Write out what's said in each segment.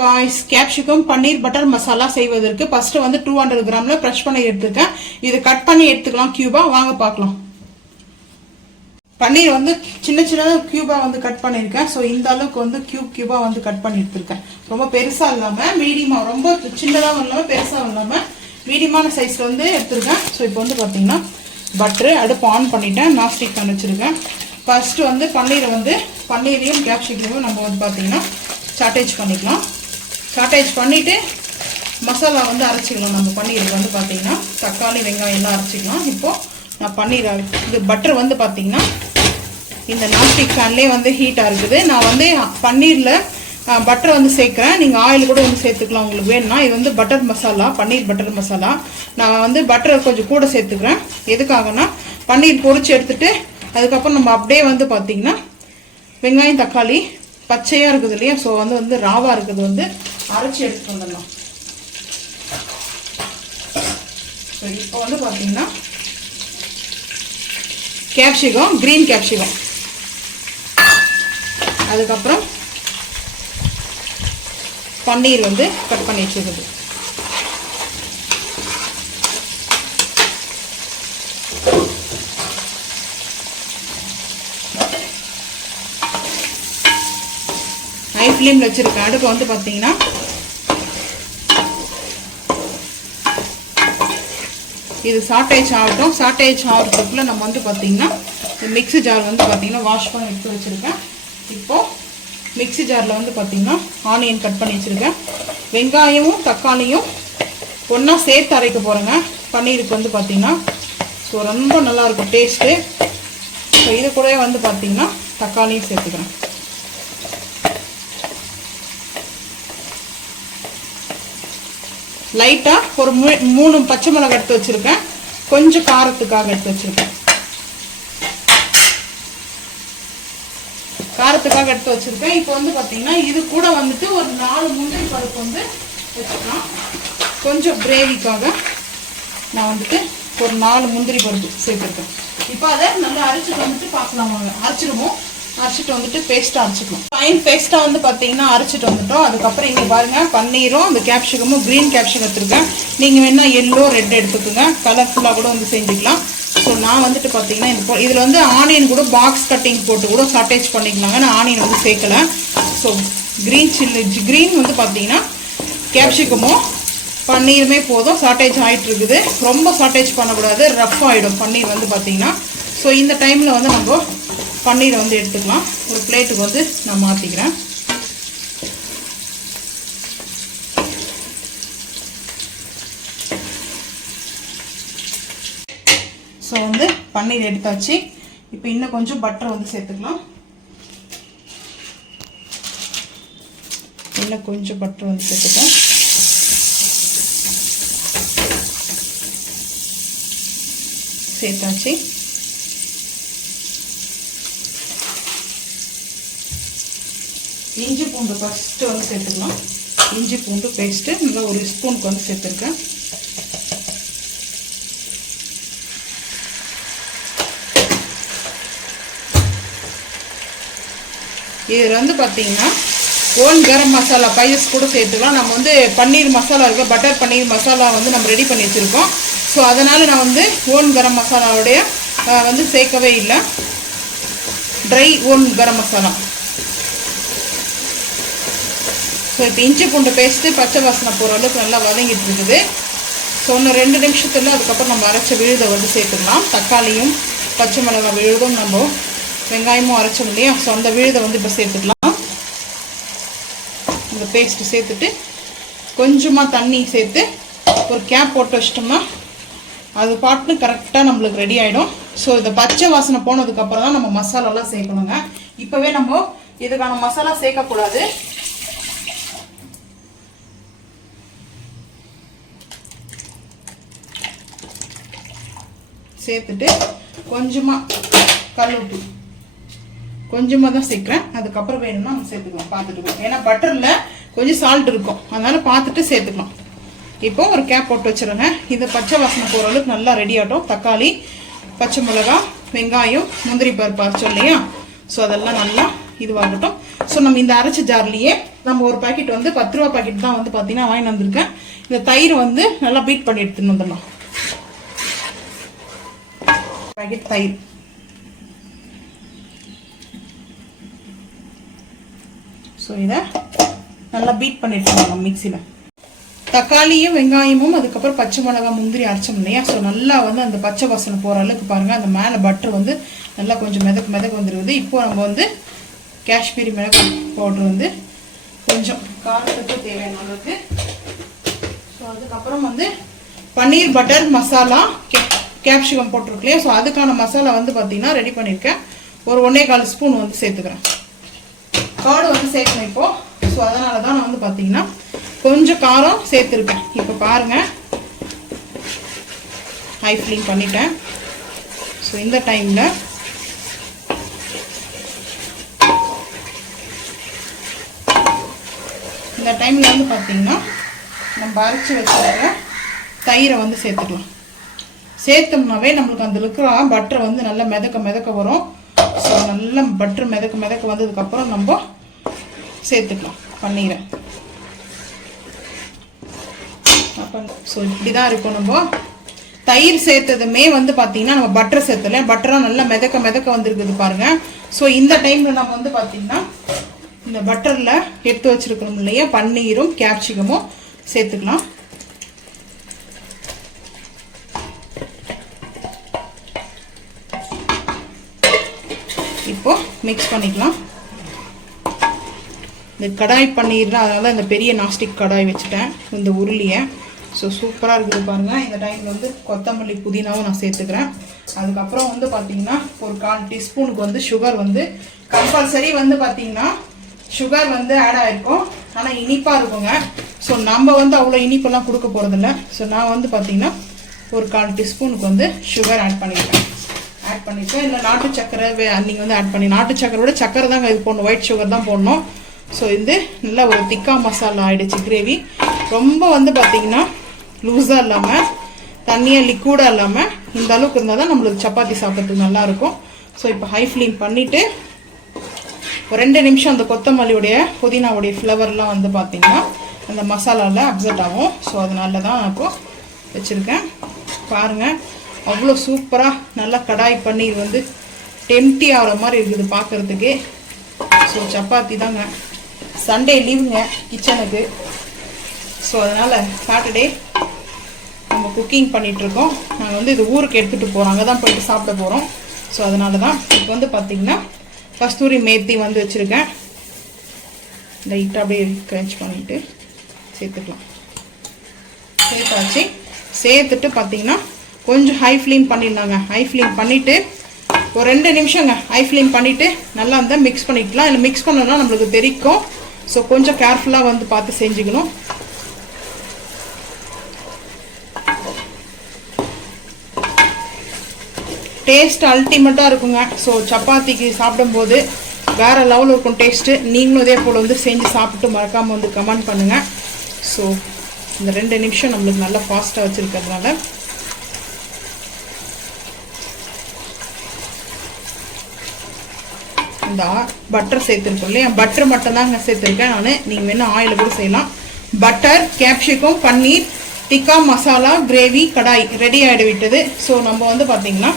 guys, capsicum பன்னீர் butter masala செய்வதற்கு first வந்து 200 கிராம்ல brush பண்ணி எடுத்துக்கேன். இது கட் பண்ணி எடுத்துக்கலாம் கியூபா. வாங்க பார்க்கலாம். பன்னீர் வந்து சின்ன சின்னதா கியூபா வந்து கட் பண்ணிருக்கேன். சோ இந்த அளவுக்கு வந்து கியூபா வந்து கட் பண்ணி எடுத்துர்க்கேன். ரொம்ப பெருசா இல்லாம மீடியமா, ரொம்ப சின்னதா இல்லாம பெருசா இல்லாம மீடியமான சைஸ்ல வந்து எடுத்துர்க்கேன். சோ இப்போ வந்து பாத்தீங்கன்னா பட்டர் அடுப்பு ஆன் பண்ணிட்டேன். நான்ஸ்டிக் pan வச்சிருக்கேன். ஃபர்ஸ்ட் வந்து பன்னீரையும் கேப்சிகமையும் நம்ம வந்து பாத்தீங்கன்னா சாட்டேஜ் பண்ணிக்கலாம். சாட்டேஜ் பண்ணிட்டு மசாலா வந்து அரைச்சிக்கலாம். நம்ம பன்னீருக்கு வந்து பாத்தீங்கன்னா தக்காளி வெங்காயம் எல்லாம் அரைச்சிக்கலாம். இப்போ நான் பன்னீர் இது பட்டர் வந்து பாத்தீங்கன்னா இந்த நான்ஸ்டிக் பேன்லயே வந்து ஹீட்டா இருக்குது. நான் வந்து பன்னீர்ல பட்டர் வந்து சேர்க்கிறேன். நீங்க ஆயில் கூட வந்து சேர்த்துக்கலாம் உங்களுக்கு வேணும்னா. இது வந்து பட்டர் மசாலா, பன்னீர் பட்டர் மசாலா. நான் வந்து பட்டர் கொஞ்சம் கூட சேர்த்துக்கிறேன். எதுக்காகனா பன்னீர் பொரிச்சு எடுத்துட்டு அதுக்கப்புறம் நம்ம அப்படியே வந்து பாத்தீங்கன்னா வெங்காயம் தக்காளி பச்சையா இருக்குது இல்லையா, ஸோ வந்து ராவா இருக்குது வந்து அரைச்சி எடுத்து வந்துடலாம். ஸோ இப்போ வந்து பார்த்தீங்கன்னா கேப்சிகம், கிரீன் கேப்சிகம், அதுக்கப்புறம் பன்னீர் வந்து கட் பண்ணி வச்சுருக்குது. ஹை ஃப்ளேம்ல வச்சிருக்கேன். அடுப்பு வந்து பாத்தீங்கன்னா இது சாட்டேஜ் ஆகட்டும். சாட்டேஜ் ஆகிறதுக்குள்ள நம்ம வந்து பாத்தீங்கன்னா மிக்ஸி ஜார் வந்து பாத்தீங்கன்னா வாஷ் பண்ணி எடுத்து வச்சிருக்கேன். இப்போ மிக்ஸி ஜார்ல வந்து பாத்தீங்கன்னா ஆனியன் கட் பண்ணி வச்சிருக்கேன். வெங்காயமும் தக்காளியும் ஒன்னா சேர்த்து அரைக்க போறேங்க பன்னீருக்கு வந்து பாத்தீங்கன்னா. ஸோ ரொம்ப நல்லா இருக்கும் டேஸ்ட்டு. ஸோ இது கூட வந்து பாத்தீங்கன்னா தக்காளியும் சேர்த்துக்கிறேன். லைட்டா ஒரு 3 பச்சை மிளகாய் எடுத்து வச்சிருக்கேன். கொஞ்சம் காரத்துக்காக எடுத்து வச்சிருக்கேன். இப்போ வந்து பாத்தீங்கன்னா இது கூட வந்துட்டு ஒரு 4 முந்திரி பருப்பு வந்து வச்சுக்கலாம். கொஞ்சம் கிரேவிக்காக நான் வந்துட்டு ஒரு 4 முந்திரி பருப்பு சேர்த்துருக்கேன். இப்போ அதை நல்லா அரைச்சிட்டு வந்துட்டு பார்க்கலாம். அரைச்சிடுவோம். அரைச்சிட்டு வந்துட்டு பேஸ்டா அரைச்சிக்கலாம். ஃபைன் பேஸ்டா வந்து பாத்தீங்கன்னா அரைச்சிட்டு வந்துட்டோம். அதுக்கப்புறம் இங்க பாருங்க பன்னீரும் அந்த கேப்சிகமும் கிரீன் கேப்சிகம் எடுத்துருக்கேன். நீங்க வேணா எல்லோ ரெட் எடுத்துக்கோங்க. கலர்ஃபுல்லா கூட வந்து செஞ்சுக்கலாம். ஸோ நான் வந்துட்டு பாத்தீங்கன்னா இதுல வந்து ஆனியன் கூட பாக்ஸ் கட்டிங் போட்டு கூட சாட்டேஜ் பண்ணிக்கலாங்க. நான் ஆனியன் வந்து சேர்க்கல. ஸோ கிரீன் வந்து பாத்தீங்கன்னா கேப்சிகமும் பன்னீருமே போதும். சாட்டேஜ் ஆயிட்டு இருக்குது. ரொம்ப சாட்டேஜ் பண்ணக்கூடாது, ரஃப் ஆயிடும் பன்னீர் வந்து பாத்தீங்கன்னா. ஸோ இந்த டைம்ல வந்து நம்ம பன்னீரை வந்து எடுத்துக்கலாம். ஒரு பிளேட்டுக்கு வந்து நான் மாற்றிக்கிறேன். ஸோ வந்து பன்னீர் எடுத்தாச்சு. இப்போ இன்னும் கொஞ்சம் பட்டர் வந்து சேர்த்துக்கலாம். இன்னும் கொஞ்சம் பட்டர் வந்து சேர்த்துக்கலாம். சேர்த்தாச்சு. இஞ்சி பூண்டு ஃபர்ஸ்ட் வந்து சேர்த்துக்கலாம். இஞ்சி பூண்டு பேஸ்ட் நல்லா ஒரு ஸ்பூனுக்கு வந்து சேர்த்துருக்கேன். இது வந்து பார்த்தீங்கன்னா ஓன் கரம் மசாலா பைஸ் கூட சேர்த்துக்கலாம். நம்ம வந்து பன்னீர் மசாலா இருக்கு, பட்டர் பன்னீர் மசாலா வந்து நம்ம ரெடி பண்ணி வச்சிருக்கோம். ஸோ அதனால நான் வந்து ஓன் கரம் மசாலாவுடைய வந்து சேர்க்கவே இல்லை. Try own garam masala. So இப்போ இஞ்சி பூண்டு பேஸ்ட்டு பச்சை வாசனை போகிற அளவுக்கு நல்லா வதங்கிட்டு இருக்குது. ஸோ இன்னும் 2 நிமிஷத்துல அதுக்கப்புறம் நம்ம அரைச்ச விழுதை வந்து சேர்த்துக்கலாம். தக்காளியும் பச்சை மிளகாய் விழுதும் நம்ம வெங்காயமும் அரைச்சோம் இல்லையா, ஸோ அந்த விழுதை வந்து இப்போ சேர்த்துக்கலாம். இந்த பேஸ்ட்டு சேர்த்துட்டு கொஞ்சமாக தண்ணி சேர்த்து ஒரு கேப் போட்டு வச்சிட்டோம்னா அது பாட்டுன்னு கரெக்டாக நம்மளுக்கு ரெடி ஆகிடும். ஸோ இந்த பச்சை வாசனை போனதுக்கப்புறம் தான் நம்ம மசாலாலாம் சேர்க்கணுங்க. இப்போவே நம்ம இதுக்கான மசாலா சேர்க்கக்கூடாது. சேர்த்துட்டு கொஞ்சமாக கல் உப்பு கொஞ்சமாக தான் சேர்க்குறேன். அதுக்கப்புறம் வேணும்னா நம்ம சேர்த்துக்கலாம். பார்த்துட்டு, ஏன்னா பட்டரில் கொஞ்சம் சால்ட் இருக்கும், அதனால பார்த்துட்டு சேர்த்துக்கலாம். இப்போ ஒரு கேப் போட்டு வச்சுருங்க. இது பச்சை வாசனை போகிற அளவுக்கு நல்லா ரெடி ஆகட்டும். தக்காளி, பச்சை மிளகாய், வெங்காயம், முந்திரி பருப்பு அரைச்சோம் இல்லையா, ஸோ அதெல்லாம் நல்லா இதுவாகட்டும். ஸோ நம்ம இந்த அரைச்ச ஜார்லேயே நம்ம ஒரு பாக்கெட் வந்து 10 ரூபா பாக்கெட் தான் வந்து பார்த்தீங்கன்னா வாங்கி வந்திருக்கேன். இந்த தயிர் வந்து நல்லா பீட் பண்ணி எடுத்துன்னு வந்துடலாம். பாக்கெட் தயிர், ஸோ இதை நல்லா பீட் பண்ணி எடுத்துக்கலாம் மிக்சியில். தக்காளியும் வெங்காயமும் அதுக்கப்புறம் பச்சை மிளகாய் முந்திரி அரைச்சோம் இல்லையா, ஸோ நல்லா வந்து அந்த பச்சை வாசனை போகிற அளவுக்கு பாருங்கள். அந்த மேலே பட்டர் வந்து நல்லா கொஞ்சம் மிதக்கு வந்துருக்குது. இப்போ நம்ம வந்து காஷ்மீரி மிளகாய் பவுட்ரு வந்து கொஞ்சம் காரத்துக்கு தேவையான அளவுக்கு. ஸோ அதுக்கப்புறம் வந்து பன்னீர் பட்டர் மசாலா கேப்சிகம் போட்டிருக்கு இல்லையா, ஸோ அதுக்கான மசாலா வந்து பார்த்தீங்கன்னா ரெடி பண்ணியிருக்கேன். ஒரு 1.25 ஸ்பூன் வந்து சேர்த்துக்கிறேன். கார்டு வந்து சேர்க்கணும் இப்போது. ஸோ அதனால தான் நான் வந்து பார்த்தீங்கன்னா கொஞ்சம் காரம் சேர்த்துருக்கேன். இப்போ பாருங்கள், ஹை ஃப்ளேம் பண்ணிட்டேன். ஸோ இந்த டைமில் வந்து பார்த்தீங்கன்னா நம்ம அரைச்சி வச்சுருக்க தயிரை வந்து சேர்த்துக்கலாம். சேர்த்தோம்னாவே நம்மளுக்கு அந்த இருக்கிற பட்டர் வந்து நல்லா மிதக்க வரும். ஸோ நல்லா பட்டர் மிதக்க வந்ததுக்கப்புறம் நம்ம சேர்த்துக்கலாம் பன்னீரை. அப்போ ஸோ இப்படி தான் இருக்கும். நம்ம தயிர் சேர்த்ததுமே வந்து பார்த்தீங்கன்னா நம்ம பட்டர் சேர்த்தல, பட்டராக நல்லா மிதக்க வந்துருக்குது பாருங்கள். ஸோ இந்த டைமில் நம்ம வந்து பார்த்தீங்கன்னா இந்த பட்டரில் எடுத்து வச்சுருக்கணும் இல்லையா, பன்னீரும் கேப்சிகமும் சேர்த்துக்கலாம். இப்போ மிக்ஸ் பண்ணிக்கலாம். இந்த கடாய் பன்னீர், அதனால இந்த பெரிய நாஸ்டிக் கடாய் வச்சுட்டேன் இந்த உருளியை. ஸோ சூப்பராக இருக்குது பாருங்கள். இந்த டைமில் வந்து கொத்தமல்லி புதினாவும் நான் சேர்த்துக்கிறேன். அதுக்கப்புறம் வந்து பார்த்தீங்கன்னா ஒரு 1/4 டீஸ்பூனுக்கு வந்து சுகர் வந்து கம்பல்சரி வந்து பார்த்தீங்கன்னா சுகர் வந்து ஆட் ஆகிருக்கும். ஆனால் இனிப்பாக இருக்குங்க. ஸோ நம்ம வந்து அவ்வளோ இனிப்பெல்லாம் கொடுக்க போகிறதில்ல. ஸோ நான் வந்து பார்த்தீங்கன்னா ஒரு 1/4 டீஸ்பூனுக்கு வந்து சுகர் ஆட் பண்ணியிருக்கேன். இல்லை நாட்டு சக்கரை நீங்கள் வந்து ஆட் பண்ணி, நாட்டு சக்கரோட சக்கரை தாங்க இது போடணும், ஒயிட் சுகர் தான் போடணும். ஸோ இது நல்லா ஒரு திக்கா மசாலா ஆகிடுச்சு கிரேவி. ரொம்ப வந்து பார்த்தீங்கன்னா லூஸாக இல்லாமல் தண்ணியாக லிக்விடாக இல்லாமல் இந்த அளவுக்கு இருந்தால் தான் நம்மளுக்கு சப்பாத்தி சாப்பிட்றதுக்கு நல்லாயிருக்கும். ஸோ இப்போ ஹை ஃப்ளேம் பண்ணிவிட்டு ஒரு 2 நிமிஷம் அந்த கொத்தமல்லியுடைய புதினாவுடைய ஃப்ளவர்லாம் வந்து பார்த்தீங்கன்னா அந்த மசாலாவில் அப்செட் ஆகும். ஸோ அதனால தான் நான் இப்போது வச்சுருக்கேன். பாருங்கள், அவ்வளோ சூப்பராக நல்லா கடாய் பன்னீர் வந்து டெம்ப்டி ஆகிற மாதிரி இருக்குது பார்க்குறதுக்கு. ஸோ சப்பாத்தி தாங்க. சண்டே லீவுங்க கிச்சனுக்கு. ஸோ அதனால் சாட்டர்டே நம்ம குக்கிங் பண்ணிகிட்ருக்கோம். நாங்கள் வந்து இது ஊருக்கு எடுத்துகிட்டு போகிறோம், அங்கே தான் போயிட்டு சாப்பிட போகிறோம். ஸோ அதனால தான் இப்போ வந்து பார்த்திங்கன்னா கஸ்தூரி மேத்தி வந்து வச்சுருக்கேன். லைட்டாக அப்படியே கிரன்ச் பண்ணிவிட்டு சேர்த்துக்கலாம். சேர்த்தாச்சு. சேர்த்துட்டு பார்த்திங்கன்னா கொஞ்சம் ஹை ஃப்ளேம் பண்ணிடலாங்க. ஹை ஃப்ளேம் பண்ணிவிட்டு ஒரு 2 நிமிஷங்க ஹை ஃப்ளேம் பண்ணிவிட்டு நல்லா இருந்தால் மிக்ஸ் பண்ணிக்கலாம். இல்லை மிக்ஸ் பண்ணோன்னா நம்மளுக்கு தெரிக்கும். ஸோ கொஞ்சம் கேர்ஃபுல்லாக வந்து பார்த்து செஞ்சுக்கணும். டேஸ்ட் அல்டிமேட்டாக இருக்குங்க. ஸோ சப்பாத்திக்கு சாப்பிடும்போது வேறு லெவலில் இருக்கும் டேஸ்ட்டு. நீங்களும் இதே போல் வந்து செஞ்சு சாப்பிட்டு மறக்காமல் வந்து கமெண்ட் பண்ணுங்கள். ஸோ இந்த 2 நிமிஷம் நம்மளுக்கு நல்லா ஃபாஸ்ட்டாக வச்சுருக்கிறதுனால இந்த பட்டர் சேர்த்துருக்கோம் இல்லையா, பட்டர் மட்டும் தாங்க சேர்த்துருக்கேன் நான். நீங்கள் வேணால் ஆயில் கூட செய்யலாம். பட்டர், கேப்சிகம், பன்னீர், டிக்கா மசாலா கிரேவி கடாய் ரெடி ஆகிட விட்டது. ஸோ நம்ம வந்து பார்த்திங்கன்னா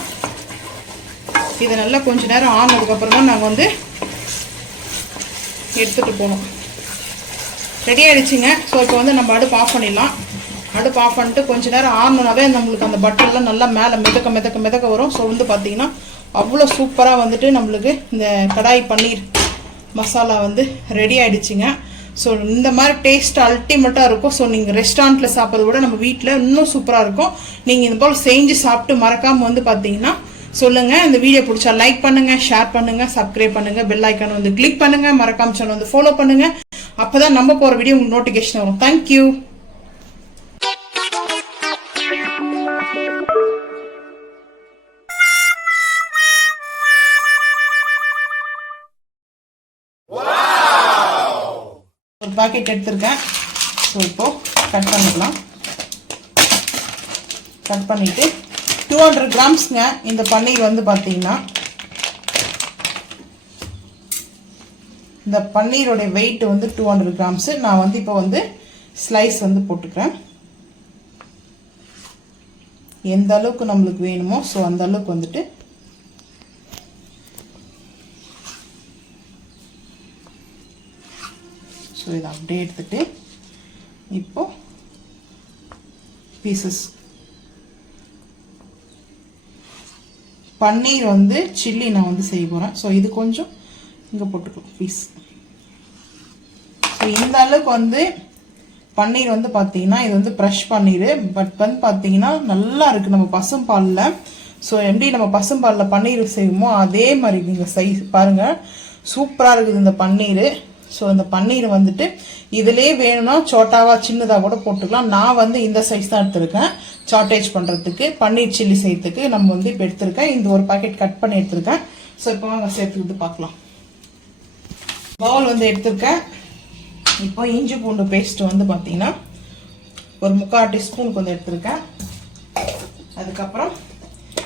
இதை நல்லா கொஞ்சம் நேரம் ஆனதுக்கப்புறம் தான் நாங்கள் வந்து எடுத்துகிட்டு போனோம். ரெடி ஆகிடுச்சிங்க. ஸோ இப்போ வந்து நம்ம அடுப்பு ஆஃப் பண்ணிடலாம். அடுப்பு ஆஃப் பண்ணிட்டு கொஞ்சம் நேரம் ஆனோனாவே நம்மளுக்கு அந்த பட்டர்லாம் நல்லா மேலே மிதக்க வரும். ஸோ வந்து பார்த்திங்கன்னா அவ்வளோ சூப்பராக வந்துட்டு நம்மளுக்கு இந்த கடாய் பன்னீர் மசாலா வந்து ரெடி ஆகிடுச்சிங்க. ஸோ இந்த மாதிரி டேஸ்ட் அல்டிமேட்டாக இருக்கும். ஸோ நீங்கள் ரெஸ்டாரண்ட்டில் சாப்பிட்றத விட நம்ம வீட்டில் இன்னும் சூப்பராக இருக்கும். நீங்கள் இது போல் செஞ்சு சாப்பிட்டு மறக்காமல் வந்து பார்த்தீங்கன்னா சொல்லுங்கள். இந்த வீடியோ பிடிச்சா லைக் பண்ணுங்கள், ஷேர் பண்ணுங்கள், சப்ஸ்கிரைப் பண்ணுங்கள், பெல் ஐக்கானை வந்து கிளிக் பண்ணுங்கள், மறக்காம சேனல் வந்து ஃபாலோ பண்ணுங்கள். அப்போ தான் நம்ம போகிற வீடியோ உங்களுக்கு நோட்டிஃபிகேஷன் வரும். தேங்க்யூ. ஒரு பாக்கெட் எடுத்திருக்கேன். ஸோ இப்போது கட் பண்ணிக்கலாம். கட் பண்ணிவிட்டு 200 கிராம்ஸ்ங்க இந்த பன்னீர் வந்து பார்த்தீங்கன்னா இந்த பன்னீரோட வெயிட் வந்து 200 கிராம்ஸ். நான் வந்து இப்போ வந்து ஸ்லைஸ் வந்து போட்டுக்கிறேன். எந்த அளவுக்கு நம்மளுக்கு வேணுமோ ஸோ அந்த அளவுக்கு வந்துட்டு ஸோ இதை அப்படியே எடுத்துட்டு இப்போ பீசஸ் பன்னீர் வந்து சில்லி நான் வந்து செய்ய போகிறேன். ஸோ இது கொஞ்சம் இங்கே போட்டுக்கலாம் பீஸ். ஸோ இந்த அளவுக்கு வந்து பன்னீர் வந்து பார்த்தீங்கன்னா இது வந்து ஃப்ரெஷ் பன்னீர். பட் வந்து பார்த்தீங்கன்னா நல்லா இருக்குது நம்ம பசும்பாலில். ஸோ எப்படி நம்ம பசும்பாலில் பன்னீர் செய்வோமோ அதே மாதிரி நீங்கள் சைஸ் பாருங்கள், சூப்பராக இருக்குது இந்த பன்னீர். ஸோ இந்த பன்னீர் வந்துட்டு இதிலே வேணும்னா சோட்டாவா சின்னதாக கூட போட்டுக்கலாம். நான் வந்து இந்த சைஸ் தான் எடுத்திருக்கேன் சாட்டேஜ் பண்ணுறதுக்கு, பன்னீர் சில்லி செய்யறதுக்கு. நம்ம வந்து இப்போ எடுத்திருக்கேன் இந்த ஒரு பாக்கெட் கட் பண்ணி எடுத்திருக்கேன். ஸோ இப்போ வாங்க சேர்த்துக்கிட்டு பார்க்கலாம். பவுல் வந்து எடுத்திருக்கேன். இப்போ இஞ்சி பூண்டு பேஸ்ட் வந்து பார்த்தீங்கன்னா ஒரு 3/4 டீஸ்பூனுக்கு வந்து எடுத்திருக்கேன். அதுக்கப்புறம்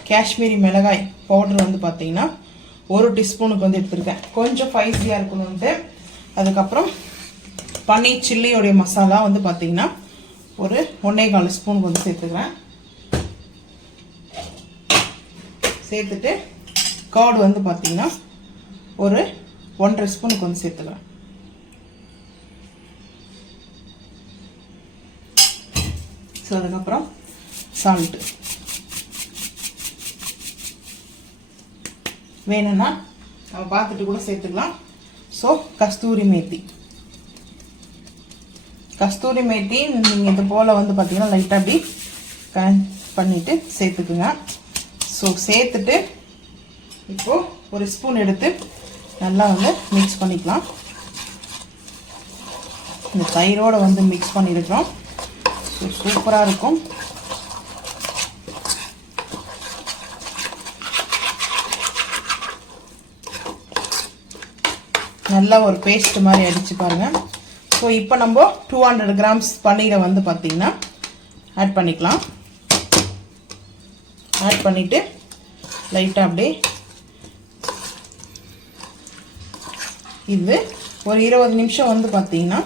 காஷ்மீரி மிளகாய் பவுடர் வந்து பார்த்தீங்கன்னா 1 டீஸ்பூனுக்கு வந்து எடுத்திருக்கேன், கொஞ்சம் ஸ்பைசியாக இருக்கணும்ட்டு. அதுக்கப்புறம் பன்னீர் சில்லியோடைய மசாலா வந்து பார்த்தீங்கன்னா ஒரு 1.25 ஸ்பூனுக்கு வந்து சேர்த்துக்கிறேன். சேர்த்துட்டு கர்ட் வந்து பார்த்தீங்கன்னா ஒரு 1.5 ஸ்பூனுக்கு வந்து சேர்த்துக்கிறேன். ஸோ அதுக்கப்புறம் சால்ட்டு வேணும்னா நம்ம பார்த்துட்டு கூட சேர்த்துக்கலாம். ஸோ கஸ்தூரி மேத்தி நீங்கள் இது போல் வந்து பார்த்தீங்கன்னா லைட்டாக அப்படி பண்ணிவிட்டு சேர்த்துக்குங்க. ஸோ சேர்த்துட்டு இப்போது ஒரு ஸ்பூன் எடுத்து நல்லா வந்து மிக்ஸ் பண்ணிக்கலாம். இந்த தயிரோடு வந்து மிக்ஸ் பண்ணியிருக்கிறோம். ஸோ சூப்பராக இருக்கும். நல்லா ஒரு பேஸ்ட் மாதிரி அடித்து பாருங்கள். ஸோ இப்போ நம்ம 200 கிராம்ஸ் பன்னீரை வந்து பார்த்திங்கன்னா ஆட் பண்ணிக்கலாம். ஆட் பண்ணிவிட்டு லைட்டாக அப்படியே இது ஒரு 20 நிமிஷம் வந்து பார்த்திங்கன்னா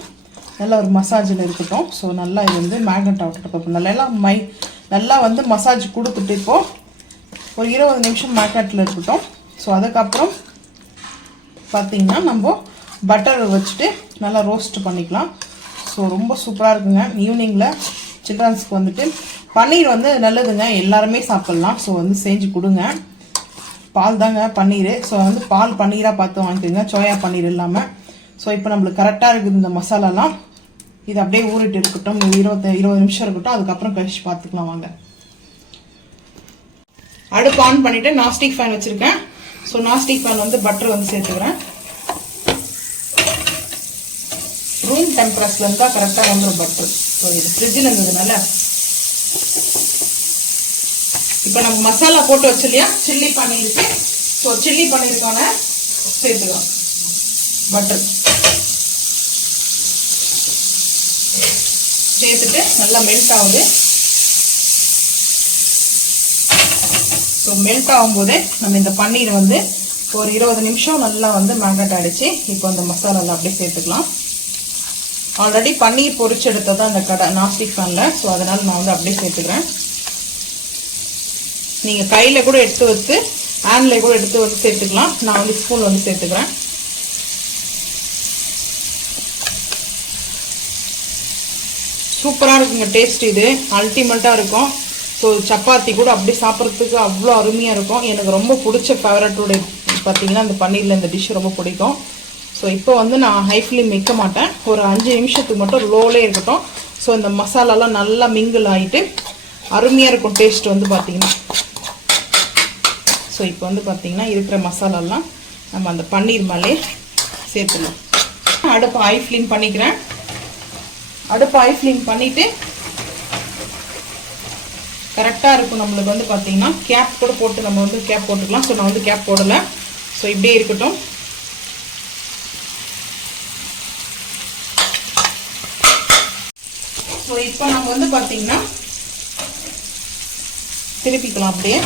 நல்லா ஒரு மசாஜில் இருக்கட்டும். ஸோ நல்லா இது வந்து மேக்னெட் ஆகட்டும். நல்லா வந்து மசாஜ் கொடுத்துட்டு இப்போது ஒரு 20 நிமிஷம் மேக்னெட்டில் இருக்கட்டும். ஸோ அதுக்கப்புறம் பார்த்திங்கன்னா நம்ம பட்டர் வச்சுட்டு நல்லா ரோஸ்ட் பண்ணிக்கலாம். ஸோ ரொம்ப சூப்பராக இருக்குங்க. ஈவினிங்கில் சில்ட்ரன்ஸ்க்கு வந்துட்டு பன்னீர் வந்து நல்லதுங்க, எல்லாருமே சாப்பிட்லாம். ஸோ வந்து செஞ்சு கொடுங்க. பால் தாங்க பன்னீர். ஸோ வந்து பால் பன்னீராக பார்த்து வாங்கிக்கோங்க, சோயா பன்னீர் இல்லாமல். ஸோ இப்போ நம்மளுக்கு கரெக்டாக இருக்குது இந்த மசாலாலாம். இது அப்படியே ஊறிட்டு இருக்கட்டும், 20 நிமிஷம் இருக்கட்டும். அதுக்கப்புறம் கழிச்சு பார்த்துக்கலாம் வாங்க. அடுப்பு ஆன் பண்ணிவிட்டு நான்ஸ்டிக் ஃபேன் வச்சுருக்கேன். ஸோ நான்ஸ்டிக் ஃபேன் வந்து பட்டர் வந்து சேர்த்துக்கிறேன். ரூம் டெம்பரேச்சர்ல இருந்தால் கரெக்டாக வந்துடும் பட்டர். ஸோ இது ஃப்ரிட்ஜில் இருந்ததுனால இப்போ நம்ம மசாலா போட்டு வச்சு இல்லையா சில்லி பன்னீருக்கு. ஸோ சில்லி பன்னீருக்கான சேர்த்துக்கலாம் பட்டர். சேர்த்துட்டு நல்லா மெல்ட் ஆகுது. ஸோ மெல்ட் ஆகும்போதே நம்ம இந்த பன்னீர் வந்து ஒரு 20 நிமிஷம் நல்லா வந்து மேக்னெட் ஆகிடுச்சு. இப்போ அந்த மசாலாவில் அப்படியே சேர்த்துக்கலாம். ஆல்ரெடி பன்னீர் பொரிச்சு எடுத்தது அந்த கடை நான்ஸ்டிக் ஃபேனில். ஸோ அதனால் நான் வந்து அப்படியே சேர்த்துக்கிறேன். நீங்கள் கையில் கூட எடுத்து வச்சு ஹேண்டில் கூட எடுத்து வச்சு சேர்த்துக்கலாம். நான் வந்து ஸ்பூன் வந்து சேர்த்துக்கிறேன். சூப்பராக இருக்குங்க டேஸ்ட். இது அல்டிமேட்டாக இருக்கும். ஸோ சப்பாத்தி கூட அப்படி சாப்பிட்றதுக்கு அவ்வளோ அருமையாக இருக்கும். எனக்கு ரொம்ப பிடிச்ச ஃபேவரட்டோட பார்த்தீங்கன்னா இந்த பன்னீரில் இந்த டிஷ் ரொம்ப பிடிக்கும். ஸோ இப்போ வந்து நான் ஹை ஃப்ளேம் வைக்க மாட்டேன், ஒரு 5 நிமிஷத்துக்கு மட்டும் லோலே இருக்கட்டும். ஸோ இந்த மசாலாலாம் நல்லா மிங்கிள் ஆகிட்டு அருமையாக இருக்கும் டேஸ்ட் வந்து பார்த்தீங்கன்னா. ஸோ இப்போ வந்து பார்த்தீங்கன்னா இருக்கிற மசாலாலாம் நம்ம அந்த பன்னீர் மேலே சேர்த்துடலாம். அடுப்பு ஹை ஃப்ளேம் பண்ணிக்கிறேன். அடுப்பு ஹை ஃப்ளேம் பண்ணிவிட்டு கரெக்டாக இருக்கும் நம்மளுக்கு வந்து பார்த்தீங்கன்னா கேப் கூட போட்டு நம்ம வந்து கேப் போட்டுக்கலாம். ஸோ நான் வந்து கேப் போடலை. ஸோ இப்படியே இருக்கட்டும். ஸோ இப்போ நம்ம வந்து பார்த்தீங்கன்னா திருப்பிக்கலாம் அப்படியே.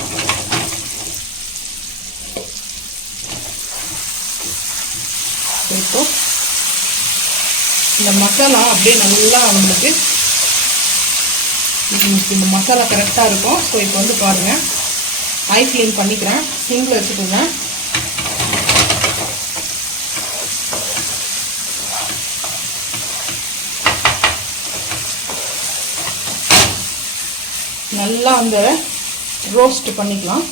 இப்போ இந்த மசாலா அப்படியே நல்லா நம்மளுக்கு இந்த மசாலா கரெக்டாக இருக்கும். ஸோ இப்போ வந்து பாருங்கள், ஐ ஃப்ளேம் பண்ணிக்கிறேன், சிங்கில் வச்சுக்கோங்க. நல்லா அந்த ரோஸ்ட் பண்ணிக்கலாம்.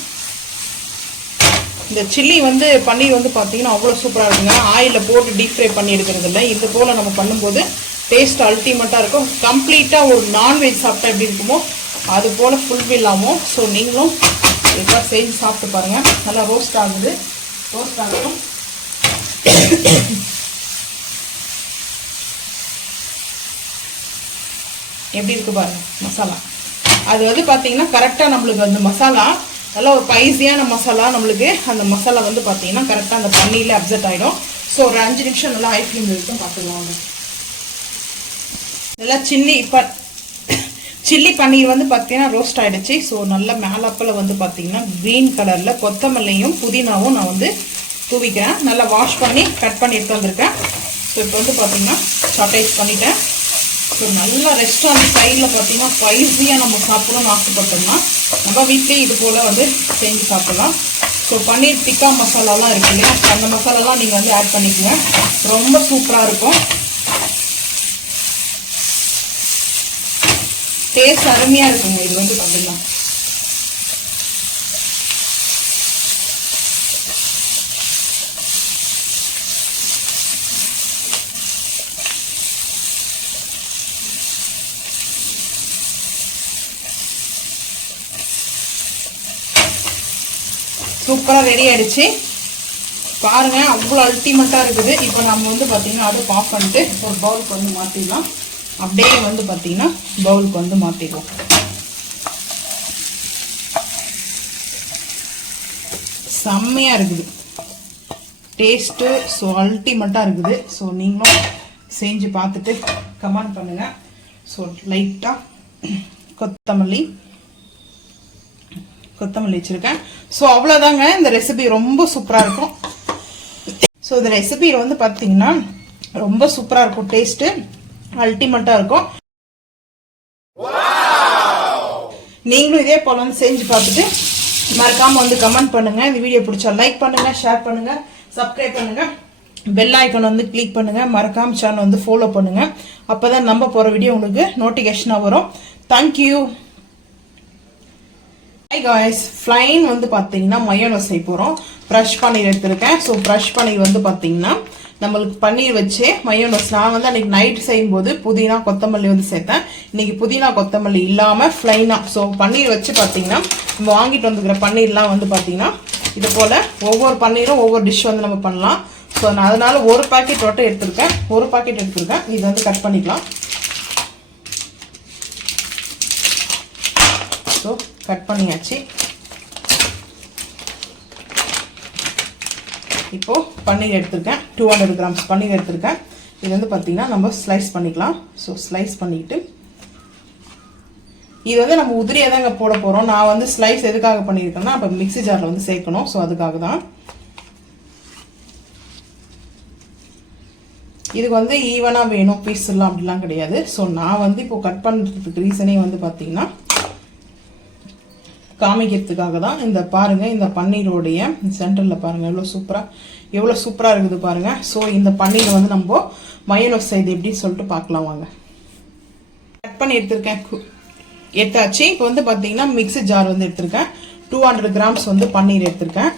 இந்த சில்லி வந்து பன்னீர் வந்து பார்த்தீங்கன்னா அவ்வளோ சூப்பராக இருக்குங்க. ஆயிலில் போட்டு டீப் ஃப்ரை பண்ணி எடுக்கிறது இல்லை, இது போல் நம்ம பண்ணும்போது டேஸ்ட் அல்டிமேட்டாக இருக்கும். கம்ப்ளீட்டாக ஒரு நான்வெஜ் சாப்பிட்டா எப்படி இருக்குமோ அது போல் ஃபுல்ஃபில் ஆகும். ஸோ நீங்களும் இப்போ செஞ்சு சாப்பிட்டு பாருங்கள். நல்லா ரோஸ்ட் ஆகுது, ரோஸ்ட் ஆகணும். எப்படி இருக்கு பாருங்க மசாலா. அது வந்து பார்த்தீங்கன்னா கரெக்டாக நம்மளுக்கு அந்த மசாலா நல்லா ஒரு ஸ்பைசியான மசாலா, நம்மளுக்கு அந்த மசாலா வந்து பார்த்தீங்கன்னா கரெக்டாக அந்த பன்னீரில் அப்செட் ஆகிடும். ஸோ ஒரு 5 நிமிஷம் நல்லா ஹை ஃப்ளேம் வரைக்கும் பார்த்துக்கலாம். நல்லா சில்லி பன்னீர் வந்து பார்த்தீங்கன்னா ரோஸ்ட் ஆகிடுச்சு. ஸோ நல்லா மேலப்பில் வந்து பார்த்தீங்கன்னா க்ரீன் கலரில் கொத்தமல்லியும் புதினாவும் நான் வந்து தூவிக்கிறேன். நல்லா வாஷ் பண்ணி கட் பண்ணி எடுத்து வந்திருக்கேன். ஸோ இப்போ வந்து பார்த்தீங்கன்னா சாட்டைஸ் பண்ணிட்டேன். ஸோ நல்லா ரெஸ்டாரண்ட் ஸ்டைலில் பார்த்தீங்கன்னா ஸ்பைஸியாக நம்ம சாப்பிடணும்னு ஆசைப்பட்டோம்னா நம்ம வீட்லேயே இது போல் வந்து செஞ்சு சாப்பிடலாம். ஸோ பன்னீர் டிக்கா மசாலாலாம் இருக்கு இல்லையா, அந்த மசாலாலாம் நீங்கள் வந்து ஆட் பண்ணிக்கோங்க, ரொம்ப சூப்பராக இருக்கும். டேஸ்ட் அருமையாக இருக்குங்க. இது வந்து பார்த்தீங்கன்னா சூப்பராக ரெடி ஆகிடுச்சு பாருங்கள், அவ்வளோ அல்டிமேட்டாக இருக்குது. இப்போ நம்ம வந்து பார்த்திங்கன்னா அதை ஆஃப் பண்ணிட்டு ஒரு பவுலுக்கு வந்து மாற்றிடலாம். அப்படியே வந்து பார்த்திங்கன்னா பவுலுக்கு வந்து மாற்றிடுவோம். செம்மையாக இருக்குது டேஸ்ட்டு. ஸோ அல்டிமேட்டாக இருக்குது. ஸோ நீங்களும் செஞ்சு பார்த்துட்டு கமெண்ட் பண்ணுங்கள். ஸோ லைட்டாக கொத்தமல்லி வச்சுருக்கேன். ஸோ அவ்வளோதாங்க, இந்த ரெசிபி ரொம்ப சூப்பராக இருக்கும். ஸோ இந்த ரெசிபியில் வந்து பார்த்தீங்கன்னா ரொம்ப சூப்பராக இருக்கும், டேஸ்ட்டு அல்டிமேட்டாக இருக்கும். நீங்களும் இதே போல் வந்து செஞ்சு பார்த்துட்டு மறக்காமல் வந்து கமெண்ட் பண்ணுங்கள். இந்த வீடியோ பிடிச்சா லைக் பண்ணுங்கள், ஷேர் பண்ணுங்கள், சப்ஸ்கிரைப் பண்ணுங்கள், பெல் ஐக்கான் வந்து கிளிக் பண்ணுங்கள், மறக்காமல் சேனல் வந்து ஃபாலோ பண்ணுங்கள். அப்போ தான் நம்ம போகிற வீடியோ உங்களுக்கு நோட்டிஃபிகேஷனாக வரும். தேங்க்யூ. ஹாய் காய்ஸ், ஃப்ளைன் வந்து பார்த்தீங்கன்னா மயோனஸ் செய்ய போகிறோம். ஃப்ரெஷ் பன்னீர் எடுத்திருக்கேன். ஸோ ஃப்ரெஷ் பன்னீர் வந்து பார்த்தீங்கன்னா நம்மளுக்கு பன்னீர் வச்சு மயோனஸ், நான் வந்து அன்றைக்கி நைட் செய்யும்போது புதினா கொத்தமல்லி வந்து சேர்த்தேன். இன்றைக்கி புதினா கொத்தமல்லி இல்லாமல் ஃப்ளைனாக ஸோ பன்னீர் வச்சு பார்த்தீங்கன்னா நம்ம வாங்கிட்டு வந்துக்கிற பன்னீர்லாம் வந்து பார்த்தீங்கன்னா இது போல் ஒவ்வொரு பன்னீரும் ஒவ்வொரு டிஷ் வந்து நம்ம பண்ணலாம். ஸோ நான் அதனால் ஒரு பாக்கெட் மட்டும் எடுத்திருக்கேன், ஒரு பாக்கெட் எடுத்திருக்கேன். இது வந்து கட் பண்ணிக்கலாம். ஸோ கட் பண்ணியாச்சு. இப்போது பன்னீர் எடுத்திருக்கேன், 200 கிராம்ஸ் பன்னீர் எடுத்திருக்கேன். இது வந்து பார்த்திங்கன்னா நம்ம ஸ்லைஸ் பண்ணிக்கலாம். ஸோ ஸ்லைஸ் பண்ணிக்கிட்டு இது வந்து நம்ம உதிரியாக தாங்க போட போகிறோம். நான் வந்து ஸ்லைஸ் எதுக்காக பண்ணியிருக்கேன்னா அப்போ மிக்ஸி ஜாரில் வந்து சேர்க்கணும். ஸோ அதுக்காக தான். இதுக்கு வந்து ஈவனாக வேணும் பீஸ் எல்லாம் அப்படிலாம் கிடையாது. ஸோ நான் வந்து இப்போது கட் பண்ணுறதுக்கு ரீசனே வந்து பார்த்திங்கன்னா காமிக்கிறதுக்காக தான். இந்த பாருங்கள், இந்த பன்னீரோடைய சென்டரில் பாருங்கள் எவ்வளோ சூப்பராக இருக்குது பாருங்கள். ஸோ இந்த பன்னீரை வந்து நம்ம மயோனஸ் செய்து எப்படின்னு சொல்லிட்டு பார்க்கலாம் வாங்க. கட் பண்ணி எடுத்தாச்சு. இப்போ வந்து பார்த்தீங்கன்னா மிக்ஸி ஜார் வந்து எடுத்திருக்கேன். 200 கிராம்ஸ் வந்து பன்னீர் எடுத்திருக்கேன்.